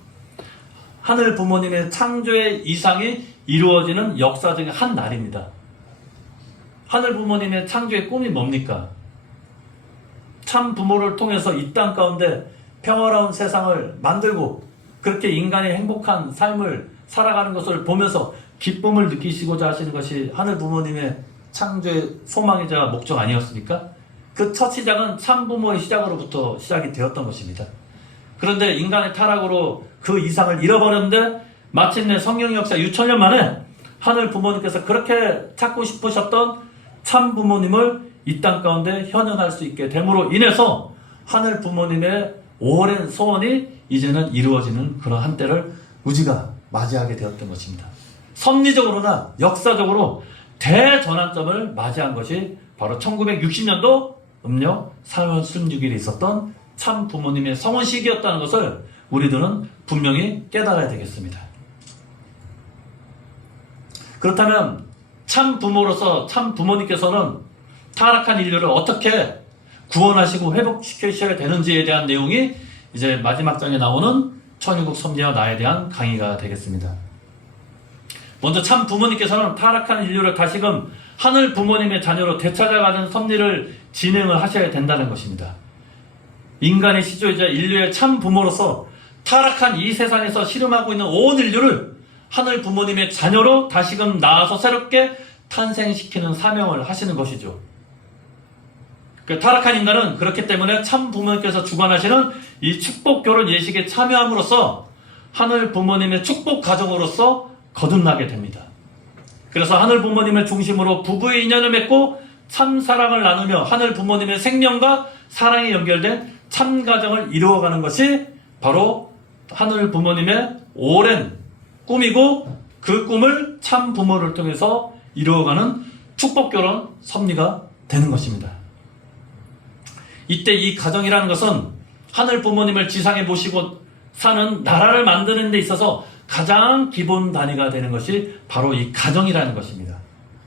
하늘 부모님의 창조의 이상이 이루어지는 역사적인 한 날입니다. 하늘 부모님의 창조의 꿈이 뭡니까? 참 부모를 통해서 이 땅 가운데 평화로운 세상을 만들고 그렇게 인간이 행복한 삶을 살아가는 것을 보면서 기쁨을 느끼시고자 하시는 것이 하늘 부모님의 창조의 소망이자 목적 아니었습니까? 그 첫 시작은 참 부모의 시작으로부터 시작이 되었던 것입니다. 그런데 인간의 타락으로 그 이상을 잃어버렸는데 마침내 성령 역사 6천년 만에 하늘 부모님께서 그렇게 찾고 싶으셨던 참 부모님을 이 땅 가운데 현현할 수 있게 됨으로 인해서 하늘 부모님의 오랜 소원이 이제는 이루어지는 그런 한때를 우리가 맞이하게 되었던 것입니다. 섭리적으로나 역사적으로 대전환점을 맞이한 것이 바로 1960년도 음력 4월 16일에 있었던 참 부모님의 성혼식이었다는 것을 우리들은 분명히 깨달아야 되겠습니다. 그렇다면 참 부모로서 참 부모님께서는 타락한 인류를 어떻게 구원하시고 회복시키셔야 되는지에 대한 내용이 이제 마지막 장에 나오는 천일국 섭리와 나에 대한 강의가 되겠습니다. 먼저 참 부모님께서는 타락한 인류를 다시금 하늘 부모님의 자녀로 되찾아가는 섭리를 진행을 하셔야 된다는 것입니다. 인간의 시조이자 인류의 참 부모로서 타락한 이 세상에서 씨름하고 있는 온 인류를 하늘 부모님의 자녀로 다시금 나아서 새롭게 탄생시키는 사명을 하시는 것이죠. 타락한 인간은 그렇기 때문에 참 부모님께서 주관하시는 이 축복 결혼 예식에 참여함으로써 하늘 부모님의 축복 가정으로서 거듭나게 됩니다. 그래서 하늘 부모님을 중심으로 부부의 인연을 맺고 참 사랑을 나누며 하늘 부모님의 생명과 사랑이 연결된 참 가정을 이루어가는 것이 바로 하늘 부모님의 오랜 꿈이고, 그 꿈을 참 부모를 통해서 이루어가는 축복 결혼 섭리가 되는 것입니다. 이때 이 가정이라는 것은 하늘 부모님을 지상에 모시고 사는 나라를 만드는 데 있어서 가장 기본 단위가 되는 것이 바로 이 가정이라는 것입니다.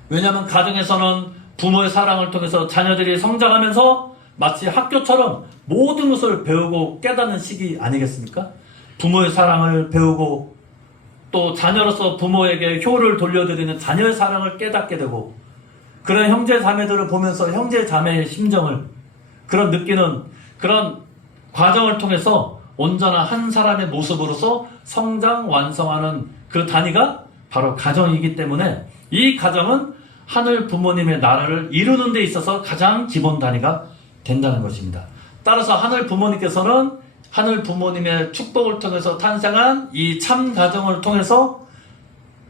왜냐하면 가정에서는 부모의 사랑을 통해서 자녀들이 성장하면서 마치 학교처럼 모든 것을 배우고 깨닫는 시기 아니겠습니까? 부모의 사랑을 배우고 또 자녀로서 부모에게 효를 돌려드리는 자녀의 사랑을 깨닫게 되고, 그런 형제 자매들을 보면서 형제 자매의 심정을 그런 느끼는 그런 과정을 통해서 온전한 한 사람의 모습으로서 성장 완성하는 그 단위가 바로 가정이기 때문에 이 가정은 하늘 부모님의 나라를 이루는 데 있어서 가장 기본 단위가 된다는 것입니다. 따라서 하늘 부모님께서는 하늘 부모님의 축복을 통해서 탄생한 이 참 가정을 통해서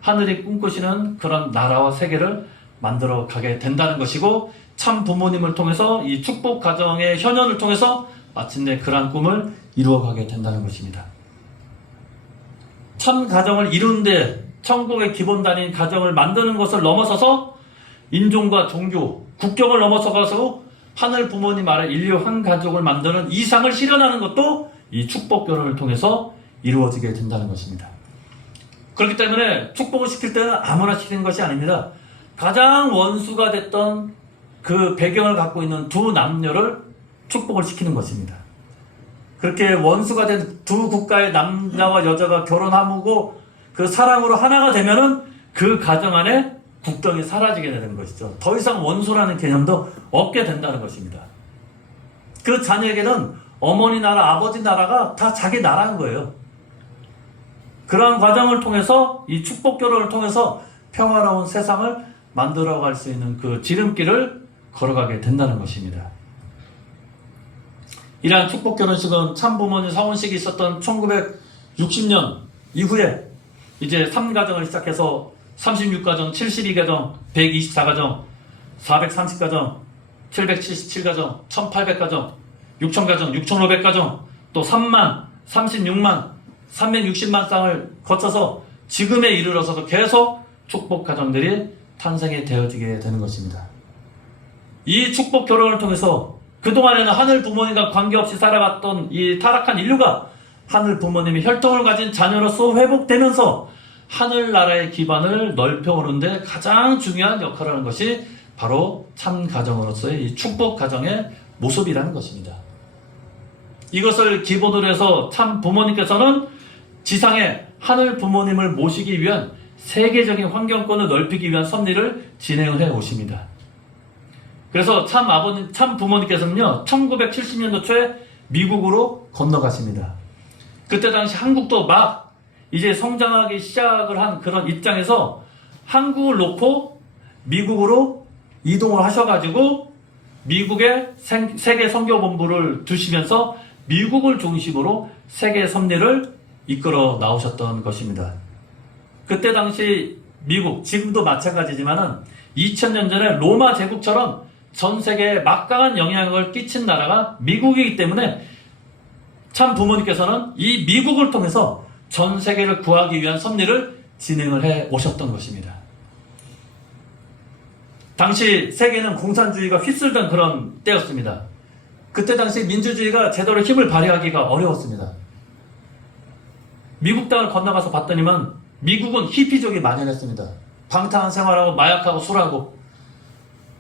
하늘이 꿈꾸시는 그런 나라와 세계를 만들어 가게 된다는 것이고, 참 부모님을 통해서 이 축복 가정의 현현을 통해서 마침내 그러한 꿈을 이루어가게 된다는 것입니다. 참 가정을 이루는데 천국의 기본 단위인 가정을 만드는 것을 넘어서서 인종과 종교, 국경을 넘어서가서 하늘 부모님 아래 인류 한 가족을 만드는 이상을 실현하는 것도 이 축복 결혼을 통해서 이루어지게 된다는 것입니다. 그렇기 때문에 축복을 시킬 때는 아무나 시키는 것이 아닙니다. 가장 원수가 됐던 그 배경을 갖고 있는 두 남녀를 축복을 시키는 것입니다. 그렇게 원수가 된 두 국가의 남자와 여자가 결혼하고 그 사랑으로 하나가 되면은 그 가정 안에 국경이 사라지게 되는 것이죠. 더 이상 원수라는 개념도 없게 된다는 것입니다. 그 자녀에게는 어머니 나라, 아버지 나라가 다 자기 나라인 거예요. 그러한 과정을 통해서 이 축복 결혼을 통해서 평화로운 세상을 만들어갈 수 있는 그 지름길을 걸어가게 된다는 것입니다. 이러한 축복 결혼식은 참 부모님 성혼식이 있었던 1960년 이후에 이제 3가정을 시작해서 36가정, 72가정, 124가정, 430가정, 777가정, 1800가정, 6000가정, 6500가정, 또 3만, 36만, 360만 쌍을 거쳐서 지금에 이르러서도 계속 축복 가정들이 탄생이 되어지게 되는 것입니다. 이 축복 결혼을 통해서 그동안에는 하늘 부모님과 관계없이 살아갔던 이 타락한 인류가 하늘 부모님이 혈통을 가진 자녀로서 회복되면서 하늘나라의 기반을 넓혀오는데 가장 중요한 역할을 하는 것이 바로 참 가정으로서의 이 축복 가정의 모습이라는 것입니다. 이것을 기본으로 해서 참 부모님께서는 지상에 하늘 부모님을 모시기 위한 세계적인 환경권을 넓히기 위한 섭리를 진행을 해 오십니다. 그래서 참 부모님께서는요, 1970년도 초에 미국으로 건너가십니다. 그때 당시 한국도 막 이제 성장하기 시작을 한 그런 입장에서 한국을 놓고 미국으로 이동을 하셔가지고 미국의 세계 선교본부를 두시면서 미국을 중심으로 세계 섭리를 이끌어 나오셨던 것입니다. 그때 당시 미국, 지금도 마찬가지지만은 2000년 전에 로마 제국처럼 전 세계에 막강한 영향을 끼친 나라가 미국이기 때문에 참 부모님께서는 이 미국을 통해서 전 세계를 구하기 위한 섭리를 진행을 해 오셨던 것입니다. 당시 세계는 공산주의가 휩쓸던 그런 때였습니다. 그때 당시 민주주의가 제대로 힘을 발휘하기가 어려웠습니다. 미국 땅을 건너가서 봤더니만 미국은 히피족이 만연했습니다. 방탕한 생활하고 마약하고 술하고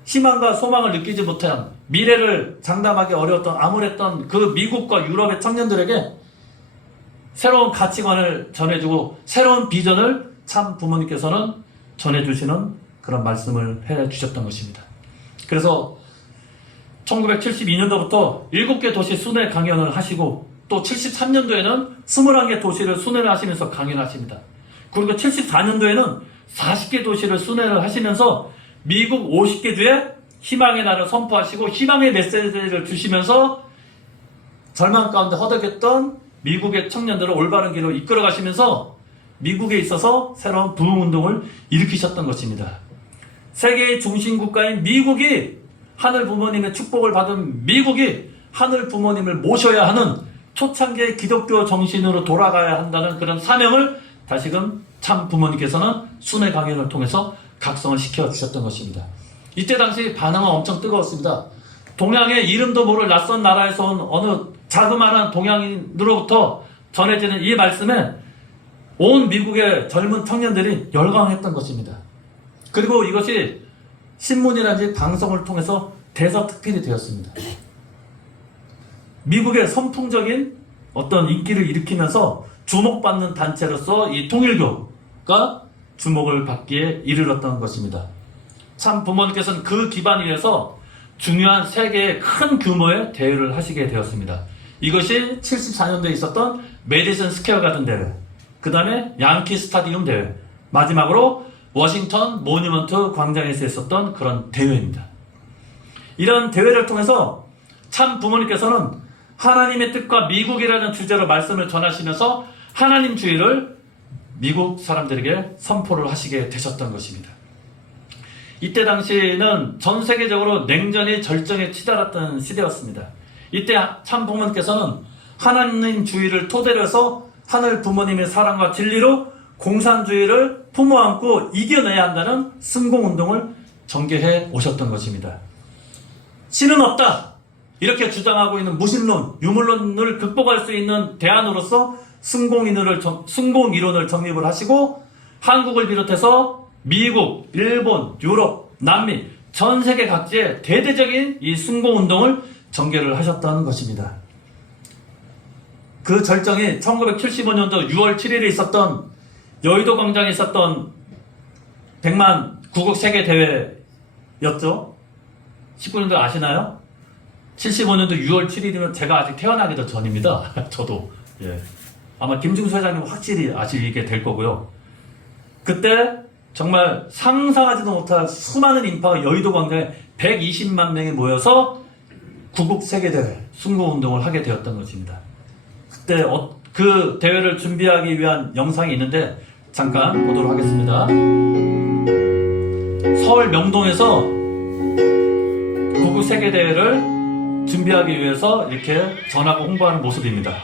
희망과 소망을 느끼지 못한 미래를 장담하기 어려웠던 암울했던 그 미국과 유럽의 청년들에게 새로운 가치관을 전해주고 새로운 비전을 참 부모님께서는 전해주시는 그런 말씀을 해주셨던 것입니다. 그래서 1972년도부터 7개 도시 순회 강연을 하시고 또 73년도에는 21개 도시를 순회를 하시면서 강연을 하십니다. 그리고 74년도에는 40개 도시를 순회를 하시면서 미국 50개 주에 희망의 날을 선포하시고 희망의 메시지를 주시면서 절망 가운데 허덕였던 미국의 청년들을 올바른 길로 이끌어 가시면서 미국에 있어서 새로운 부흥운동을 일으키셨던 것입니다. 세계의 중심국가인 미국이 하늘 부모님의 축복을 받은 미국이 하늘 부모님을 모셔야 하는 초창기의 기독교 정신으로 돌아가야 한다는 그런 사명을 다시금 참 부모님께서는 순회 강연을 통해서 각성을 시켜주셨던 것입니다. 이때 당시 반응은 엄청 뜨거웠습니다. 동양의 이름도 모를 낯선 나라에서 온 어느 자그마한 동양인으로부터 전해지는 이 말씀에 온 미국의 젊은 청년들이 열광했던 것입니다. 그리고 이것이 신문이라든지 방송을 통해서 대서특필이 되었습니다. 미국의 선풍적인 어떤 인기를 일으키면서 주목받는 단체로서 이 통일교가 주목을 받기에 이르렀던 것입니다. 참 부모님께서는 그 기반 위에서 중요한 세계의 큰 규모의 대회를 하시게 되었습니다. 이것이 74년도에 있었던 메디슨 스퀘어 가든 대회, 그 다음에 양키 스타디움 대회, 마지막으로 워싱턴 모뉴먼트 광장에서 있었던 그런 대회입니다. 이런 대회를 통해서 참 부모님께서는 하나님의 뜻과 미국이라는 주제로 말씀을 전하시면서 하나님주의를 미국 사람들에게 선포를 하시게 되셨던 것입니다. 이때 당시는 전 세계적으로 냉전이 절정에 치달았던 시대였습니다. 이때 참 부모님께서는 하나님주의를 토대로 해서 하늘 부모님의 사랑과 진리로 공산주의를 품어안고 이겨내야 한다는 승공운동을 전개해 오셨던 것입니다. 신은 없다, 이렇게 주장하고 있는 무신론, 유물론을 극복할 수 있는 대안으로서 승공이론을 정립을 하시고 한국을 비롯해서 미국, 일본, 유럽, 남미 전 세계 각지에 대대적인 이 승공운동을 전개를 하셨다는 것입니다. 그 절정이 1975년도 6월 7일에 있었던 여의도 광장에 있었던 100만 구국 세계 대회였죠. 19년도 아시나요? 75년도 6월 7일이면 제가 아직 태어나기도 전입니다. 저도. 예. 아마 김중수 회장님 확실히 아시게 될 거고요. 그때 정말 상상하지도 못할 수많은 인파가 여의도 광장에 120만 명이 모여서 구국 세계대회 승공운동을 하게 되었던 것입니다. 그때 그 대회를 준비하기 위한 영상이 있는데 잠깐 보도록 하겠습니다. 서울 명동에서 구국 세계대회를 준비하기 위해서 이렇게 전하고 홍보하는 모습입니다.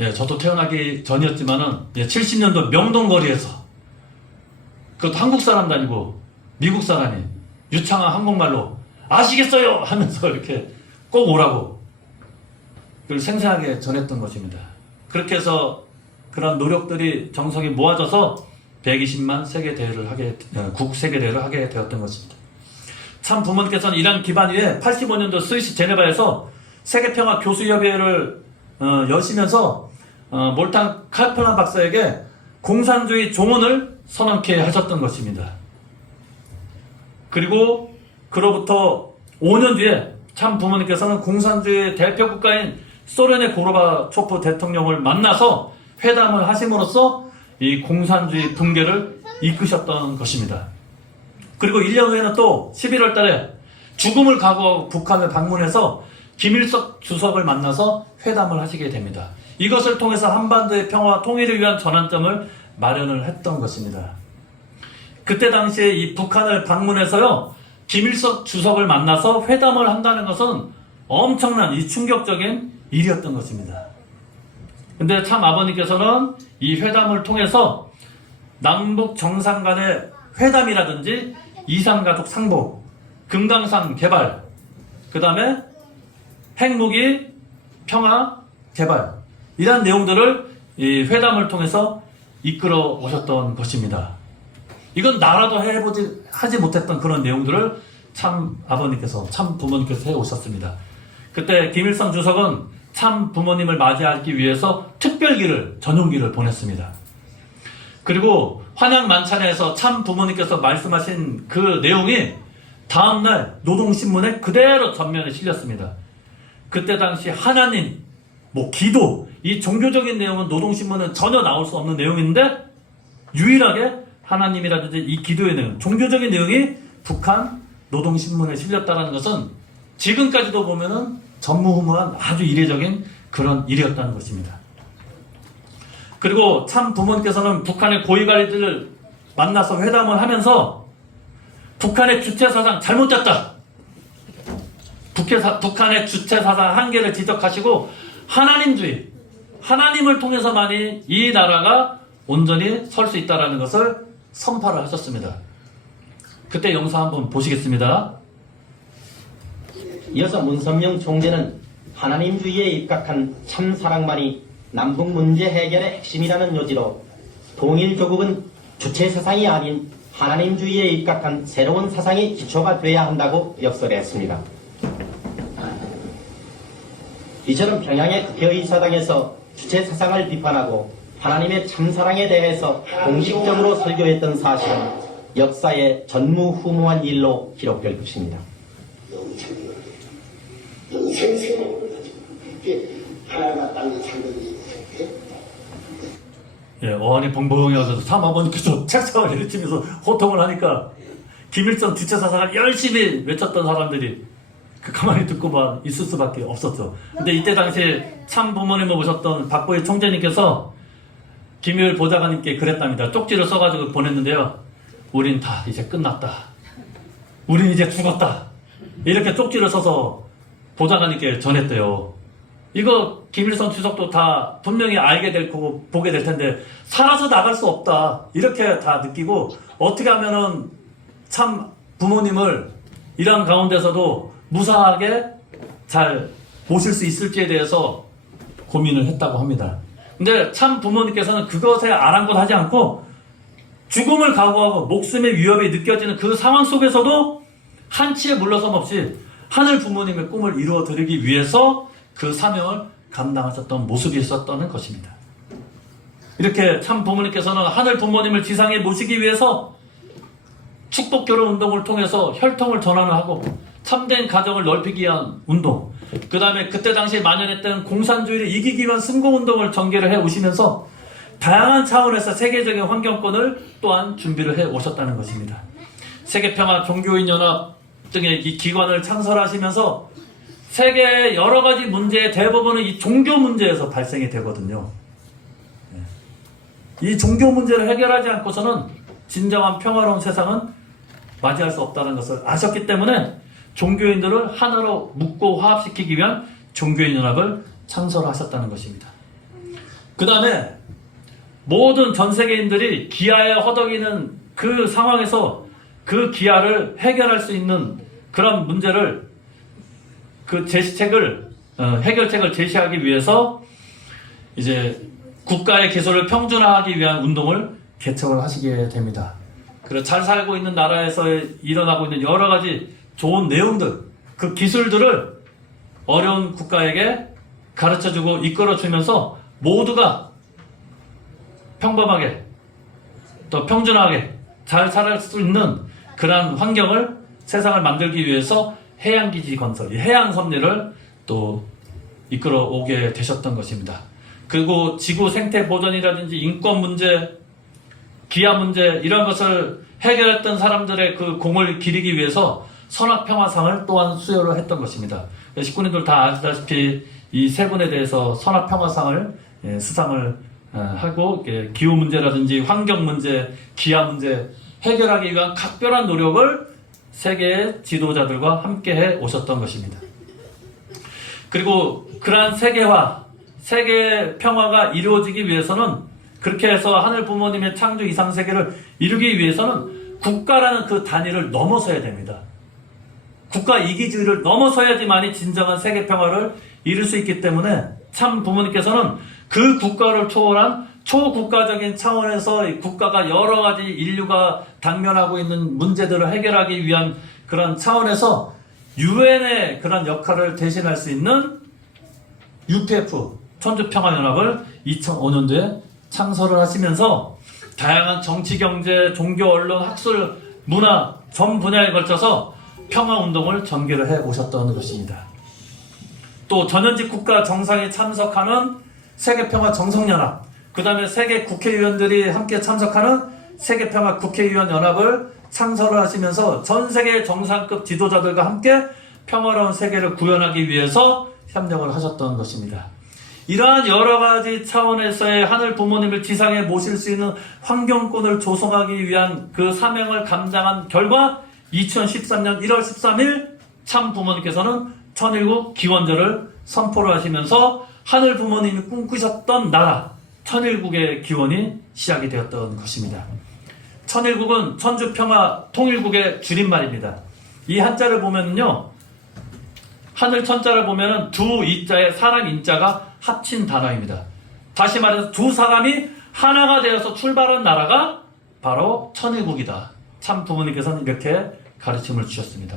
예, 저도 태어나기 전이었지만은 70년도 명동거리에서 그것도 한국 사람도 아니고 미국 사람이 유창한 한국말로 아시겠어요? 하면서 이렇게 꼭 오라고 그걸 생생하게 전했던 것입니다. 그렇게 해서 그런 노력들이 정성이 모아져서 120만 세계대회를 구국 세계대회를 하게 되었던 것입니다. 참 부모님께서는 이런 기반 위에 85년도 스위스 제네바에서 세계평화 교수협의회를 여시면서 몰탄 칼플란 박사에게 공산주의 종언을 선언케 하셨던 것입니다. 그리고 그로부터 5년 뒤에 참 부모님께서는 공산주의 대표 국가인 소련의 고르바초프 대통령을 만나서 회담을 하심으로써 이 공산주의 붕괴를 이끄셨던 것입니다. 그리고 1년 후에는 또 11월 달에 죽음을 각오하고 북한을 방문해서 김일성 주석을 만나서 회담을 하시게 됩니다. 이것을 통해서 한반도의 평화와 통일을 위한 전환점을 마련을 했던 것입니다. 그때 당시에 이 북한을 방문해서요, 김일성 주석을 만나서 회담을 한다는 것은 엄청난 이 충격적인 일이었던 것입니다. 근데 참 아버님께서는 이 회담을 통해서 남북 정상 간의 회담이라든지 이산가족 상봉, 금강산 개발, 그 다음에 핵무기 평화 개발, 이런 내용들을 이 회담을 통해서 이끌어 오셨던 것입니다. 이건 나라도 하지 못했던 그런 내용들을 참 아버님께서, 참 부모님께서 해 오셨습니다. 그때 김일성 주석은 참 부모님을 맞이하기 위해서 특별기를, 전용기를 보냈습니다. 그리고 환양 만찬에서 참 부모님께서 말씀하신 그 내용이 다음날 노동신문에 그대로 전면에 실렸습니다. 그때 당시 하나님, 기도, 이 종교적인 내용은 노동신문은 전혀 나올 수 없는 내용인데 유일하게 하나님이라든지 이 기도의 내용, 종교적인 내용이 북한 노동신문에 실렸다는 것은 지금까지도 보면은 전무후무한 아주 이례적인 그런 일이었다는 것입니다. 그리고 참 부모님께서는 북한의 고위관리들을 만나서 회담을 하면서 북한의 주체사상 잘못됐다, 북한의 주체사상 한계를 지적하시고 하나님주의, 하나님을 통해서만이 이 나라가 온전히 설 수 있다는 것을 선포를 하셨습니다. 그때 영상 한번 보시겠습니다. 이어서 문선명 총재는 하나님주의에 입각한 참사랑만이 남북 문제 해결의 핵심이라는 요지로 통일조국은 주체사상이 아닌 하나님주의에 입각한 새로운 사상이 기초가 돼야 한다고 역설했습니다. 이처럼 평양의 국회의사당에서 주체사상을 비판하고 하나님의 참사랑에 대해서 공식적으로 설교했던 사실은 역사의 전무후무한 일로 기록될 것입니다. 생생한 하나가 땅에 상대이 예, 어안이 벙벙해서 참 아버님께서 책상을 내리치면서 호통을 하니까 김일성 주체사상을 열심히 외쳤던 사람들이 가만히 듣고만 있을 수밖에 없었죠. 근데 이때 당시에 참 부모님을 모셨던 박보희 총재님께서 김일 보좌관님께 그랬답니다. 쪽지를 써가지고 보냈는데요. 우린 다 이제 끝났다. 우린 이제 죽었다. 이렇게 쪽지를 써서 보좌관님께 전했대요. 이거 김일성 주석도 다 분명히 알게 될 거고 보게 될 텐데 살아서 나갈 수 없다. 이렇게 다 느끼고 어떻게 하면은 참 부모님을 이런 가운데서도 무사하게 잘 모실 수 있을지에 대해서 고민을 했다고 합니다. 근데 참 부모님께서는 그것에 아랑곳하지 않고 죽음을 각오하고 목숨의 위협이 느껴지는 그 상황 속에서도 한치의 물러섬 없이 하늘 부모님의 꿈을 이루어 드리기 위해서 그 사명을 감당하셨던 모습이 있었다는 것입니다. 이렇게 참 부모님께서는 하늘 부모님을 지상에 모시기 위해서 축복 결혼 운동을 통해서 혈통을 전환을 하고 참된 가정을 넓히기 위한 운동, 그 다음에 그때 당시에 만연했던 공산주의를 이기기 위한 승공운동을 전개를 해 오시면서 다양한 차원에서 세계적인 환경권을 또한 준비를 해 오셨다는 것입니다. 세계평화 종교인연합 등의 이 기관을 창설하시면서 세계의 여러 가지 문제의 대부분은 이 종교 문제에서 발생이 되거든요. 이 종교 문제를 해결하지 않고서는 진정한 평화로운 세상은 맞이할 수 없다는 것을 아셨기 때문에 종교인들을 하나로 묶고 화합시키기 위한 종교인연합을 창설하셨다는 것입니다. 그 다음에 모든 전 세계인들이 기아에 허덕이는 그 상황에서 그 기아를 해결할 수 있는 그런 문제를 그 제시책을 해결책을 제시하기 위해서 이제 국가의 기술을 평준화하기 위한 운동을 개척을 하시게 됩니다. 그래서 잘 살고 있는 나라에서 일어나고 있는 여러 가지 좋은 내용들, 그 기술들을 어려운 국가에게 가르쳐주고 이끌어주면서 모두가 평범하게 또 평준화하게 잘 살 수 있는 그러한 환경을 세상을 만들기 위해서 해양기지 건설, 해양섭리를 또 이끌어 오게 되셨던 것입니다. 그리고 지구 생태 보전이라든지 인권 문제, 기아 문제 이런 것을 해결했던 사람들의 그 공을 기리기 위해서 선악평화상을 또한 수여를 했던 것입니다. 식구님들 다 아시다시피 이 세 분에 대해서 선화평화상을 수상을 하고 기후 문제라든지 환경 문제, 기아 문제 해결하기 위한 각별한 노력을 세계의 지도자들과 함께 해 오셨던 것입니다. 그리고 그러한 세계화, 세계 평화가 이루어지기 위해서는 그렇게 해서 하늘 부모님의 창조 이상 세계를 이루기 위해서는 국가라는 그 단위를 넘어서야 됩니다. 국가 이기주의를 넘어서야지만이 진정한 세계 평화를 이룰 수 있기 때문에 참 부모님께서는 그 국가를 초월한 초국가적인 차원에서 이 국가가 여러 가지 인류가 당면하고 있는 문제들을 해결하기 위한 그런 차원에서 유엔의 그런 역할을 대신할 수 있는 UPF 천주평화연합을 2005년도에 창설을 하시면서 다양한 정치, 경제, 종교, 언론, 학술, 문화 전 분야에 걸쳐서 평화운동을 전개를 해 오셨던 것입니다. 또 전현직 국가 정상에 참석하는 세계평화 정성연합, 그 다음에 세계 국회의원들이 함께 참석하는 세계평화 국회의원 연합을 창설을 하시면서 전 세계 정상급 지도자들과 함께 평화로운 세계를 구현하기 위해서 협력을 하셨던 것입니다. 이러한 여러 가지 차원에서의 하늘 부모님을 지상에 모실 수 있는 환경권을 조성하기 위한 그 사명을 감당한 결과 2013년 1월 13일 참 부모님께서는 천일국 기원절을 선포를 하시면서 하늘 부모님이 꿈꾸셨던 나라 천일국의 기원이 시작이 되었던 것입니다. 천일국은 천주평화 통일국의 줄임말입니다. 이 한자를 보면은요, 하늘 천자를 보면은 두 이자에 사람 인자가 합친 단어입니다. 다시 말해서 두 사람이 하나가 되어서 출발한 나라가 바로 천일국이다. 참 부모님께서는 이렇게 가르침을 주셨습니다.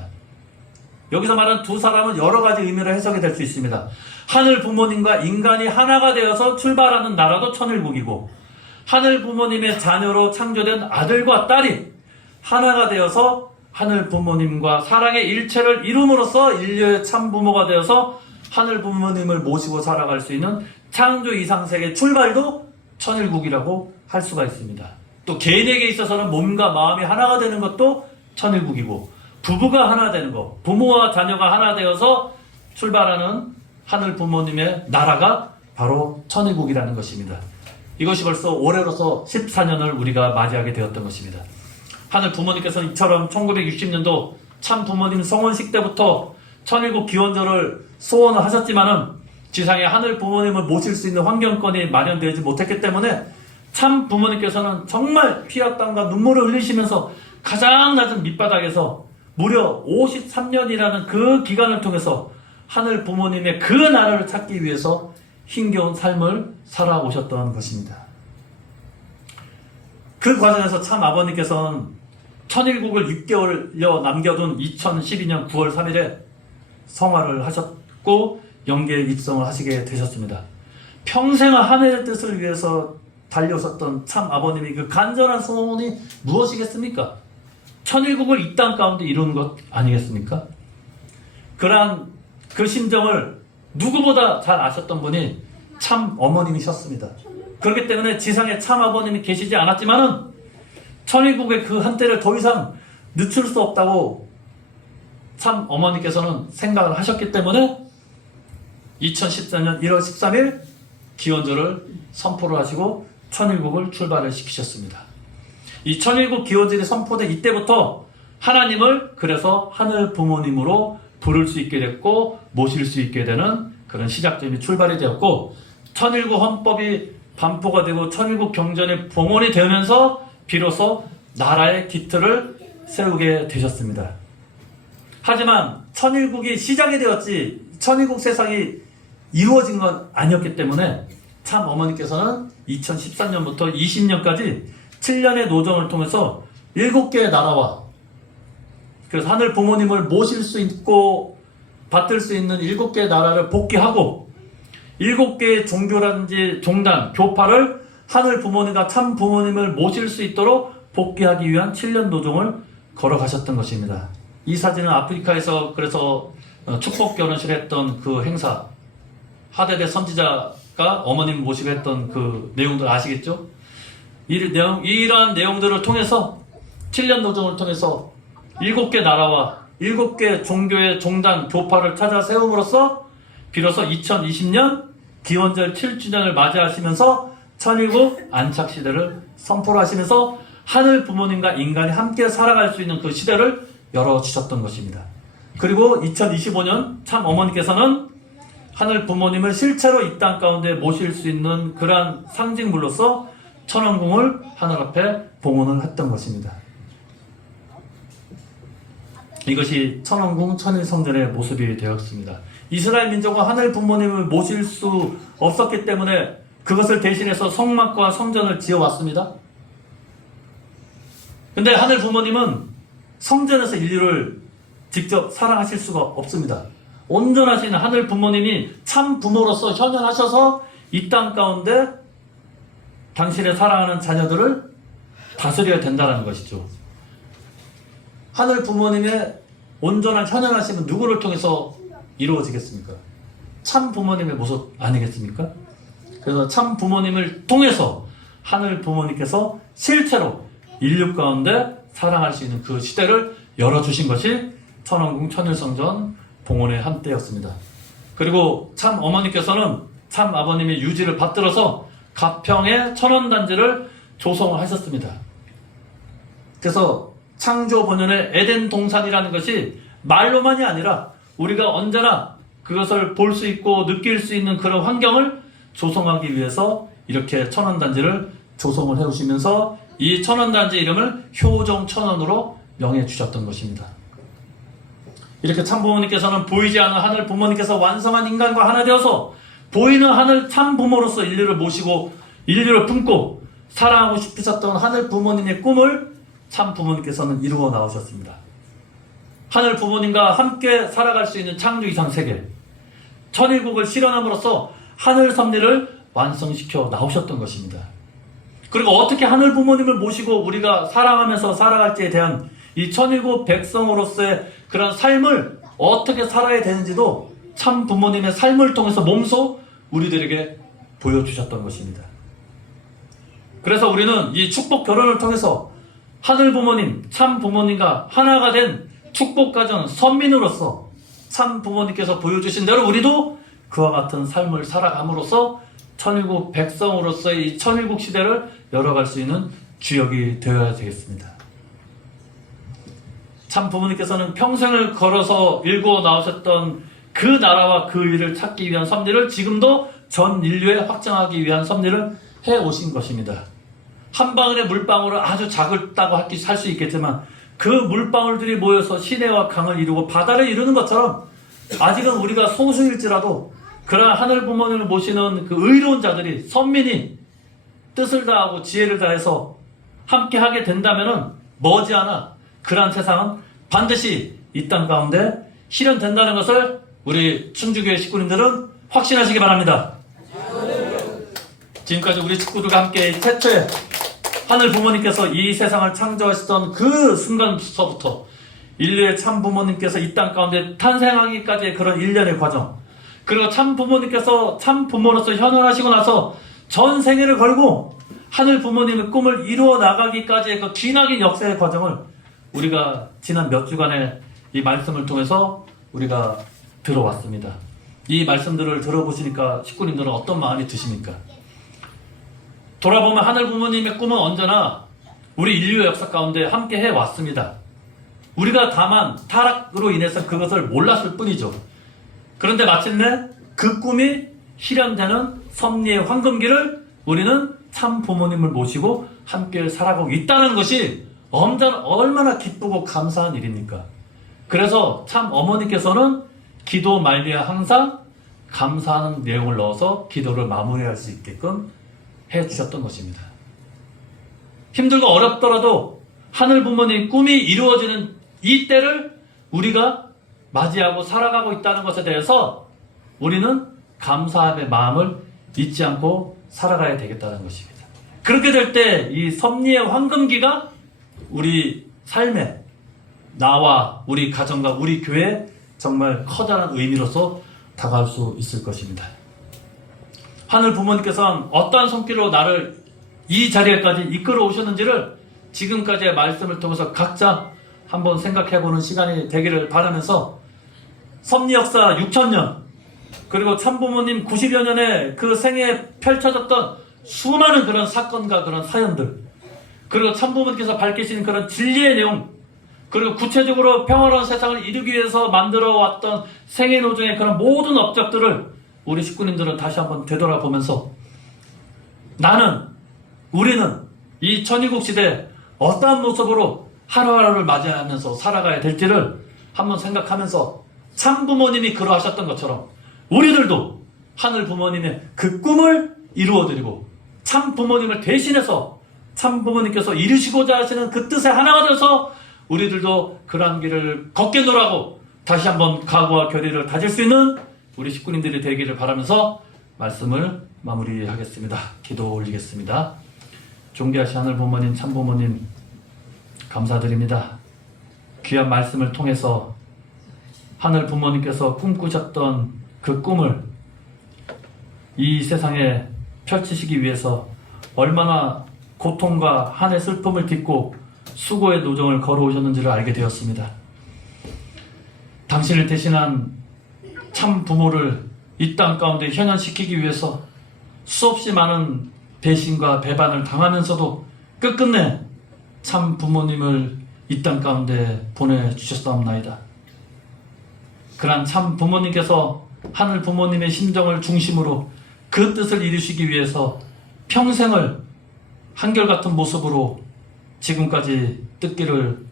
여기서 말하는 두 사람은 여러 가지 의미로 해석이 될 수 있습니다. 하늘 부모님과 인간이 하나가 되어서 출발하는 나라도 천일국이고, 하늘 부모님의 자녀로 창조된 아들과 딸이 하나가 되어서 하늘 부모님과 사랑의 일체를 이룸으로써 인류의 참 부모가 되어서 하늘 부모님을 모시고 살아갈 수 있는 창조 이상세계 출발도 천일국이라고 할 수가 있습니다. 또 개인에게 있어서는 몸과 마음이 하나가 되는 것도 천일국이고, 부부가 하나 되는 것, 부모와 자녀가 하나 되어서 출발하는 하늘 부모님의 나라가 바로 천일국이라는 것입니다. 이것이 벌써 올해로서 14년을 우리가 맞이하게 되었던 것입니다. 하늘 부모님께서는 이처럼 1960년도 참 부모님 성원식 때부터 천일국 기원절을 소원을 하셨지만은 지상에 하늘 부모님을 모실 수 있는 환경권이 마련되지 못했기 때문에 참 부모님께서는 정말 피와 땀과 눈물을 흘리시면서 가장 낮은 밑바닥에서 무려 53년이라는 그 기간을 통해서 하늘 부모님의 그 나라를 찾기 위해서 힘겨운 삶을 살아오셨던 것입니다. 그 과정에서 참 아버님께서는 천일국을 6개월여 남겨둔 2012년 9월 3일에 성화를 하셨고 영계에 입성을 하시게 되셨습니다. 평생을 하늘의 뜻을 위해서 달려오셨던 참 아버님이 그 간절한 소원이 무엇이겠습니까? 천일국을 이 땅 가운데 이루는 것 아니겠습니까? 그러한 그 심정을 누구보다 잘 아셨던 분이 참 어머님이셨습니다. 그렇기 때문에 지상에 참 아버님이 계시지 않았지만은 천일국의 그 한때를 더 이상 늦출 수 없다고 참 어머니께서는 생각을 하셨기 때문에 2014년 1월 13일 기원절을 선포를 하시고 천일국을 출발을 시키셨습니다. 이 천일국 기원절이 선포된 이때부터 하나님을 그래서 하늘 부모님으로 부를 수 있게 됐고 모실 수 있게 되는 그런 시작점이 출발이 되었고, 천일국 헌법이 반포가 되고 천일국 경전이 봉헌이 되면서 비로소 나라의 기틀을 세우게 되셨습니다. 하지만 천일국이 시작이 되었지 천일국 세상이 이루어진 건 아니었기 때문에 참 어머니께서는 2013년부터 20년까지 7년의 노정을 통해서 7개의 나라와 그래서 하늘 부모님을 모실 수 있고 받들 수 있는 7개의 나라를 복귀하고 7개의 종교라든지 종단, 교파를 하늘 부모님과 참 부모님을 모실 수 있도록 복귀하기 위한 7년 노정을 걸어가셨던 것입니다. 이 사진은 아프리카에서 그래서 축복 결혼식을 했던 그 행사, 하대대 선지자가 어머님 모시고 했던 그 내용들 아시겠죠? 이러한 내용들을 통해서 7년 노정을 통해서 7개 나라와 7개 종교의 종단, 교파를 찾아 세움으로써 비로소 2020년 기원절 7주년을 맞이하시면서 천일국 안착시대를 선포하시면서 하늘 부모님과 인간이 함께 살아갈 수 있는 그 시대를 열어주셨던 것입니다. 그리고 2025년 참 어머니께서는 하늘 부모님을 실제로 이 땅 가운데 모실 수 있는 그러한 상징물로서 천왕궁을 하늘 앞에 봉헌을 했던 것입니다. 이것이 천왕궁 천일성전의 모습이 되었습니다. 이스라엘 민족은 하늘 부모님을 모실 수 없었기 때문에 그것을 대신해서 성막과 성전을 지어왔습니다. 근데 하늘 부모님은 성전에서 인류를 직접 사랑하실 수가 없습니다. 온전하신 하늘 부모님이 참 부모로서 현현하셔서 이 땅 가운데 당신의 사랑하는 자녀들을 다스려야 된다는 것이죠. 하늘 부모님의 온전한 현현하심은 누구를 통해서 이루어지겠습니까? 참 부모님의 모습 아니겠습니까? 그래서 참 부모님을 통해서 하늘 부모님께서 실제로 인류 가운데 사랑할 수 있는 그 시대를 열어주신 것이 천왕궁 천일성전 봉헌의 한때였습니다. 그리고 참 어머니께서는 참 아버님의 유지를 받들어서 가평의 천원단지를 조성을 하셨습니다. 그래서 창조 본연의 에덴 동산이라는 것이 말로만이 아니라 우리가 언제나 그것을 볼 수 있고 느낄 수 있는 그런 환경을 조성하기 위해서 이렇게 천원단지를 조성을 해오시면서 이 천원단지 이름을 효종천원으로 명해 주셨던 것입니다. 이렇게 참 부모님께서는 보이지 않는 하늘 부모님께서 완성한 인간과 하나 되어서 보이는 하늘 참 부모로서 인류를 모시고 인류를 품고 사랑하고 싶으셨던 하늘 부모님의 꿈을 참 부모님께서는 이루어 나오셨습니다. 하늘 부모님과 함께 살아갈 수 있는 창조 이상 세계, 천일국을 실현함으로써 하늘 섭리를 완성시켜 나오셨던 것입니다. 그리고 어떻게 하늘 부모님을 모시고 우리가 사랑하면서 살아갈지에 대한 이 천일국 백성으로서의 그런 삶을 어떻게 살아야 되는지도 참 부모님의 삶을 통해서 몸소 우리들에게 보여주셨던 것입니다. 그래서 우리는 이 축복 결혼을 통해서 하늘 부모님, 참 부모님과 하나가 된 축복 가정 선민으로서 참 부모님께서 보여주신 대로 우리도 그와 같은 삶을 살아감으로써 천일국 백성으로서의 이 천일국 시대를 열어갈 수 있는 주역이 되어야 되겠습니다. 참 부모님께서는 평생을 걸어서 일구어 나오셨던 그 나라와 그 일을 찾기 위한 섭리를 지금도 전 인류에 확장하기 위한 섭리를 해오신 것입니다. 한 방울의 물방울은 아주 작다고 할 수 있겠지만 그 물방울들이 모여서 시내와 강을 이루고 바다를 이루는 것처럼 아직은 우리가 소수일지라도 그러한 하늘 부모님을 모시는 그 의로운 자들이 선민이 뜻을 다하고 지혜를 다해서 함께 하게 된다면은 머지않아 그러한 세상은 반드시 이 땅 가운데 실현된다는 것을 우리 충주교회 식구님들은 확신하시기 바랍니다. 지금까지 우리 식구들과 함께 최초의 하늘 부모님께서 이 세상을 창조하시던 그 순간서부터 인류의 참 부모님께서 이 땅 가운데 탄생하기까지의 그런 일련의 과정, 그리고 참 부모님께서 참 부모로서 현원하시고 나서 전 생애를 걸고 하늘 부모님의 꿈을 이루어 나가기까지의 그 기나긴 역사의 과정을 우리가 지난 몇 주간의 이 말씀을 통해서 우리가 들어왔습니다. 이 말씀들을 들어보시니까 식구님들은 어떤 마음이 드십니까? 돌아보면 하늘 부모님의 꿈은 언제나 우리 인류의 역사 가운데 함께 해왔습니다. 우리가 다만 타락으로 인해서 그것을 몰랐을 뿐이죠. 그런데 마침내 그 꿈이 실현되는 섭리의 황금기를 우리는 참 부모님을 모시고 함께 살아가고 있다는 것이 얼마나 기쁘고 감사한 일입니까? 그래서 참 어머니께서는 기도 말미에 항상 감사하는 내용을 넣어서 기도를 마무리할 수 있게끔 해주셨던 것입니다. 힘들고 어렵더라도 하늘 부모님 꿈이 이루어지는 이 때를 우리가 맞이하고 살아가고 있다는 것에 대해서 우리는 감사함의 마음을 잊지 않고 살아가야 되겠다는 것입니다. 그렇게 될 때 이 섭리의 황금기가 우리 삶에 나와 우리 가정과 우리 교회에 정말 커다란 의미로서 다가올 수 있을 것입니다. 하늘 부모님께서는 어떠한 손길로 나를 이 자리에까지 이끌어 오셨는지를 지금까지의 말씀을 통해서 각자 한번 생각해보는 시간이 되기를 바라면서 섭리 역사 6,000년 그리고 참부모님 90여 년의 그 생애에 펼쳐졌던 수많은 그런 사건과 그런 사연들 그리고 참부모님께서 밝히신 그런 진리의 내용 그리고 구체적으로 평화로운 세상을 이루기 위해서 만들어왔던 생애노정의 그런 모든 업적들을 우리 식구님들은 다시 한번 되돌아보면서 우리는 이 천의국 시대에 어떠한 모습으로 하루하루를 맞이하면서 살아가야 될지를 한번 생각하면서 참부모님이 그러하셨던 것처럼 우리들도 하늘 부모님의 그 꿈을 이루어드리고 참부모님을 대신해서 참부모님께서 이루시고자 하시는 그 뜻에 하나가 되어서 우리들도 그러한 길을 걷겠노라고 다시 한번 각오와 결의를 다질 수 있는 우리 식구님들이 되기를 바라면서 말씀을 마무리하겠습니다. 기도 올리겠습니다. 존귀하신 하늘 부모님, 참부모님 감사드립니다. 귀한 말씀을 통해서 하늘 부모님께서 꿈꾸셨던 그 꿈을 이 세상에 펼치시기 위해서 얼마나 고통과 한의 슬픔을 딛고 수고의 노정을 걸어오셨는지를 알게 되었습니다. 당신을 대신한 참 부모를 이 땅 가운데 현현시키기 위해서 수없이 많은 배신과 배반을 당하면서도 끝끝내 참 부모님을 이 땅 가운데 보내주셨사옵나이다. 그러한 참 부모님께서 하늘 부모님의 심정을 중심으로 그 뜻을 이루시기 위해서 평생을 한결같은 모습으로 지금까지 뜻길을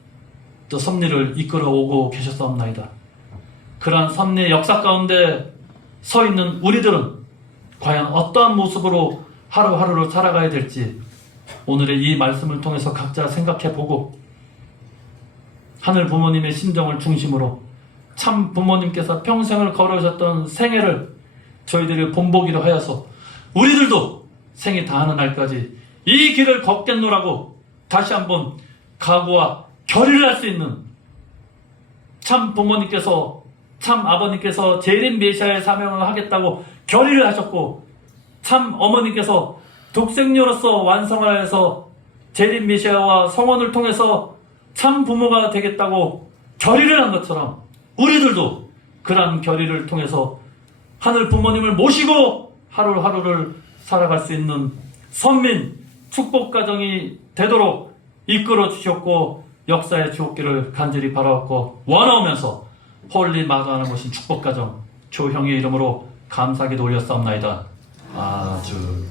또 섭리를 이끌어 오고 계셨사옵나이다. 그러한 섭리의 역사 가운데 서 있는 우리들은 과연 어떠한 모습으로 하루하루를 살아가야 될지 오늘의 이 말씀을 통해서 각자 생각해보고 하늘 부모님의 심정을 중심으로 참 부모님께서 평생을 걸어오셨던 생애를 저희들이 본보기로 하여서 우리들도 생이 다하는 날까지 이 길을 걷겠노라고 다시 한번 각오와 결의를 할 수 있는 참 부모님께서 참 아버님께서 재림 메시아의 사명을 하겠다고 결의를 하셨고 참 어머니께서 독생녀로서 완성을 해서 재림 메시아와 성원을 통해서 참 부모가 되겠다고 결의를 한 것처럼 우리들도 그러한 결의를 통해서 하늘 부모님을 모시고 하루하루를 살아갈 수 있는 선민 축복 가정이 되도록 이끌어 주셨고 역사의 주옥기를 간절히 바라왔고 원하오면서 홀리 마다하는 것인 축복 가정 조형의 이름으로 감사하게 올렸사옵나이다. 아주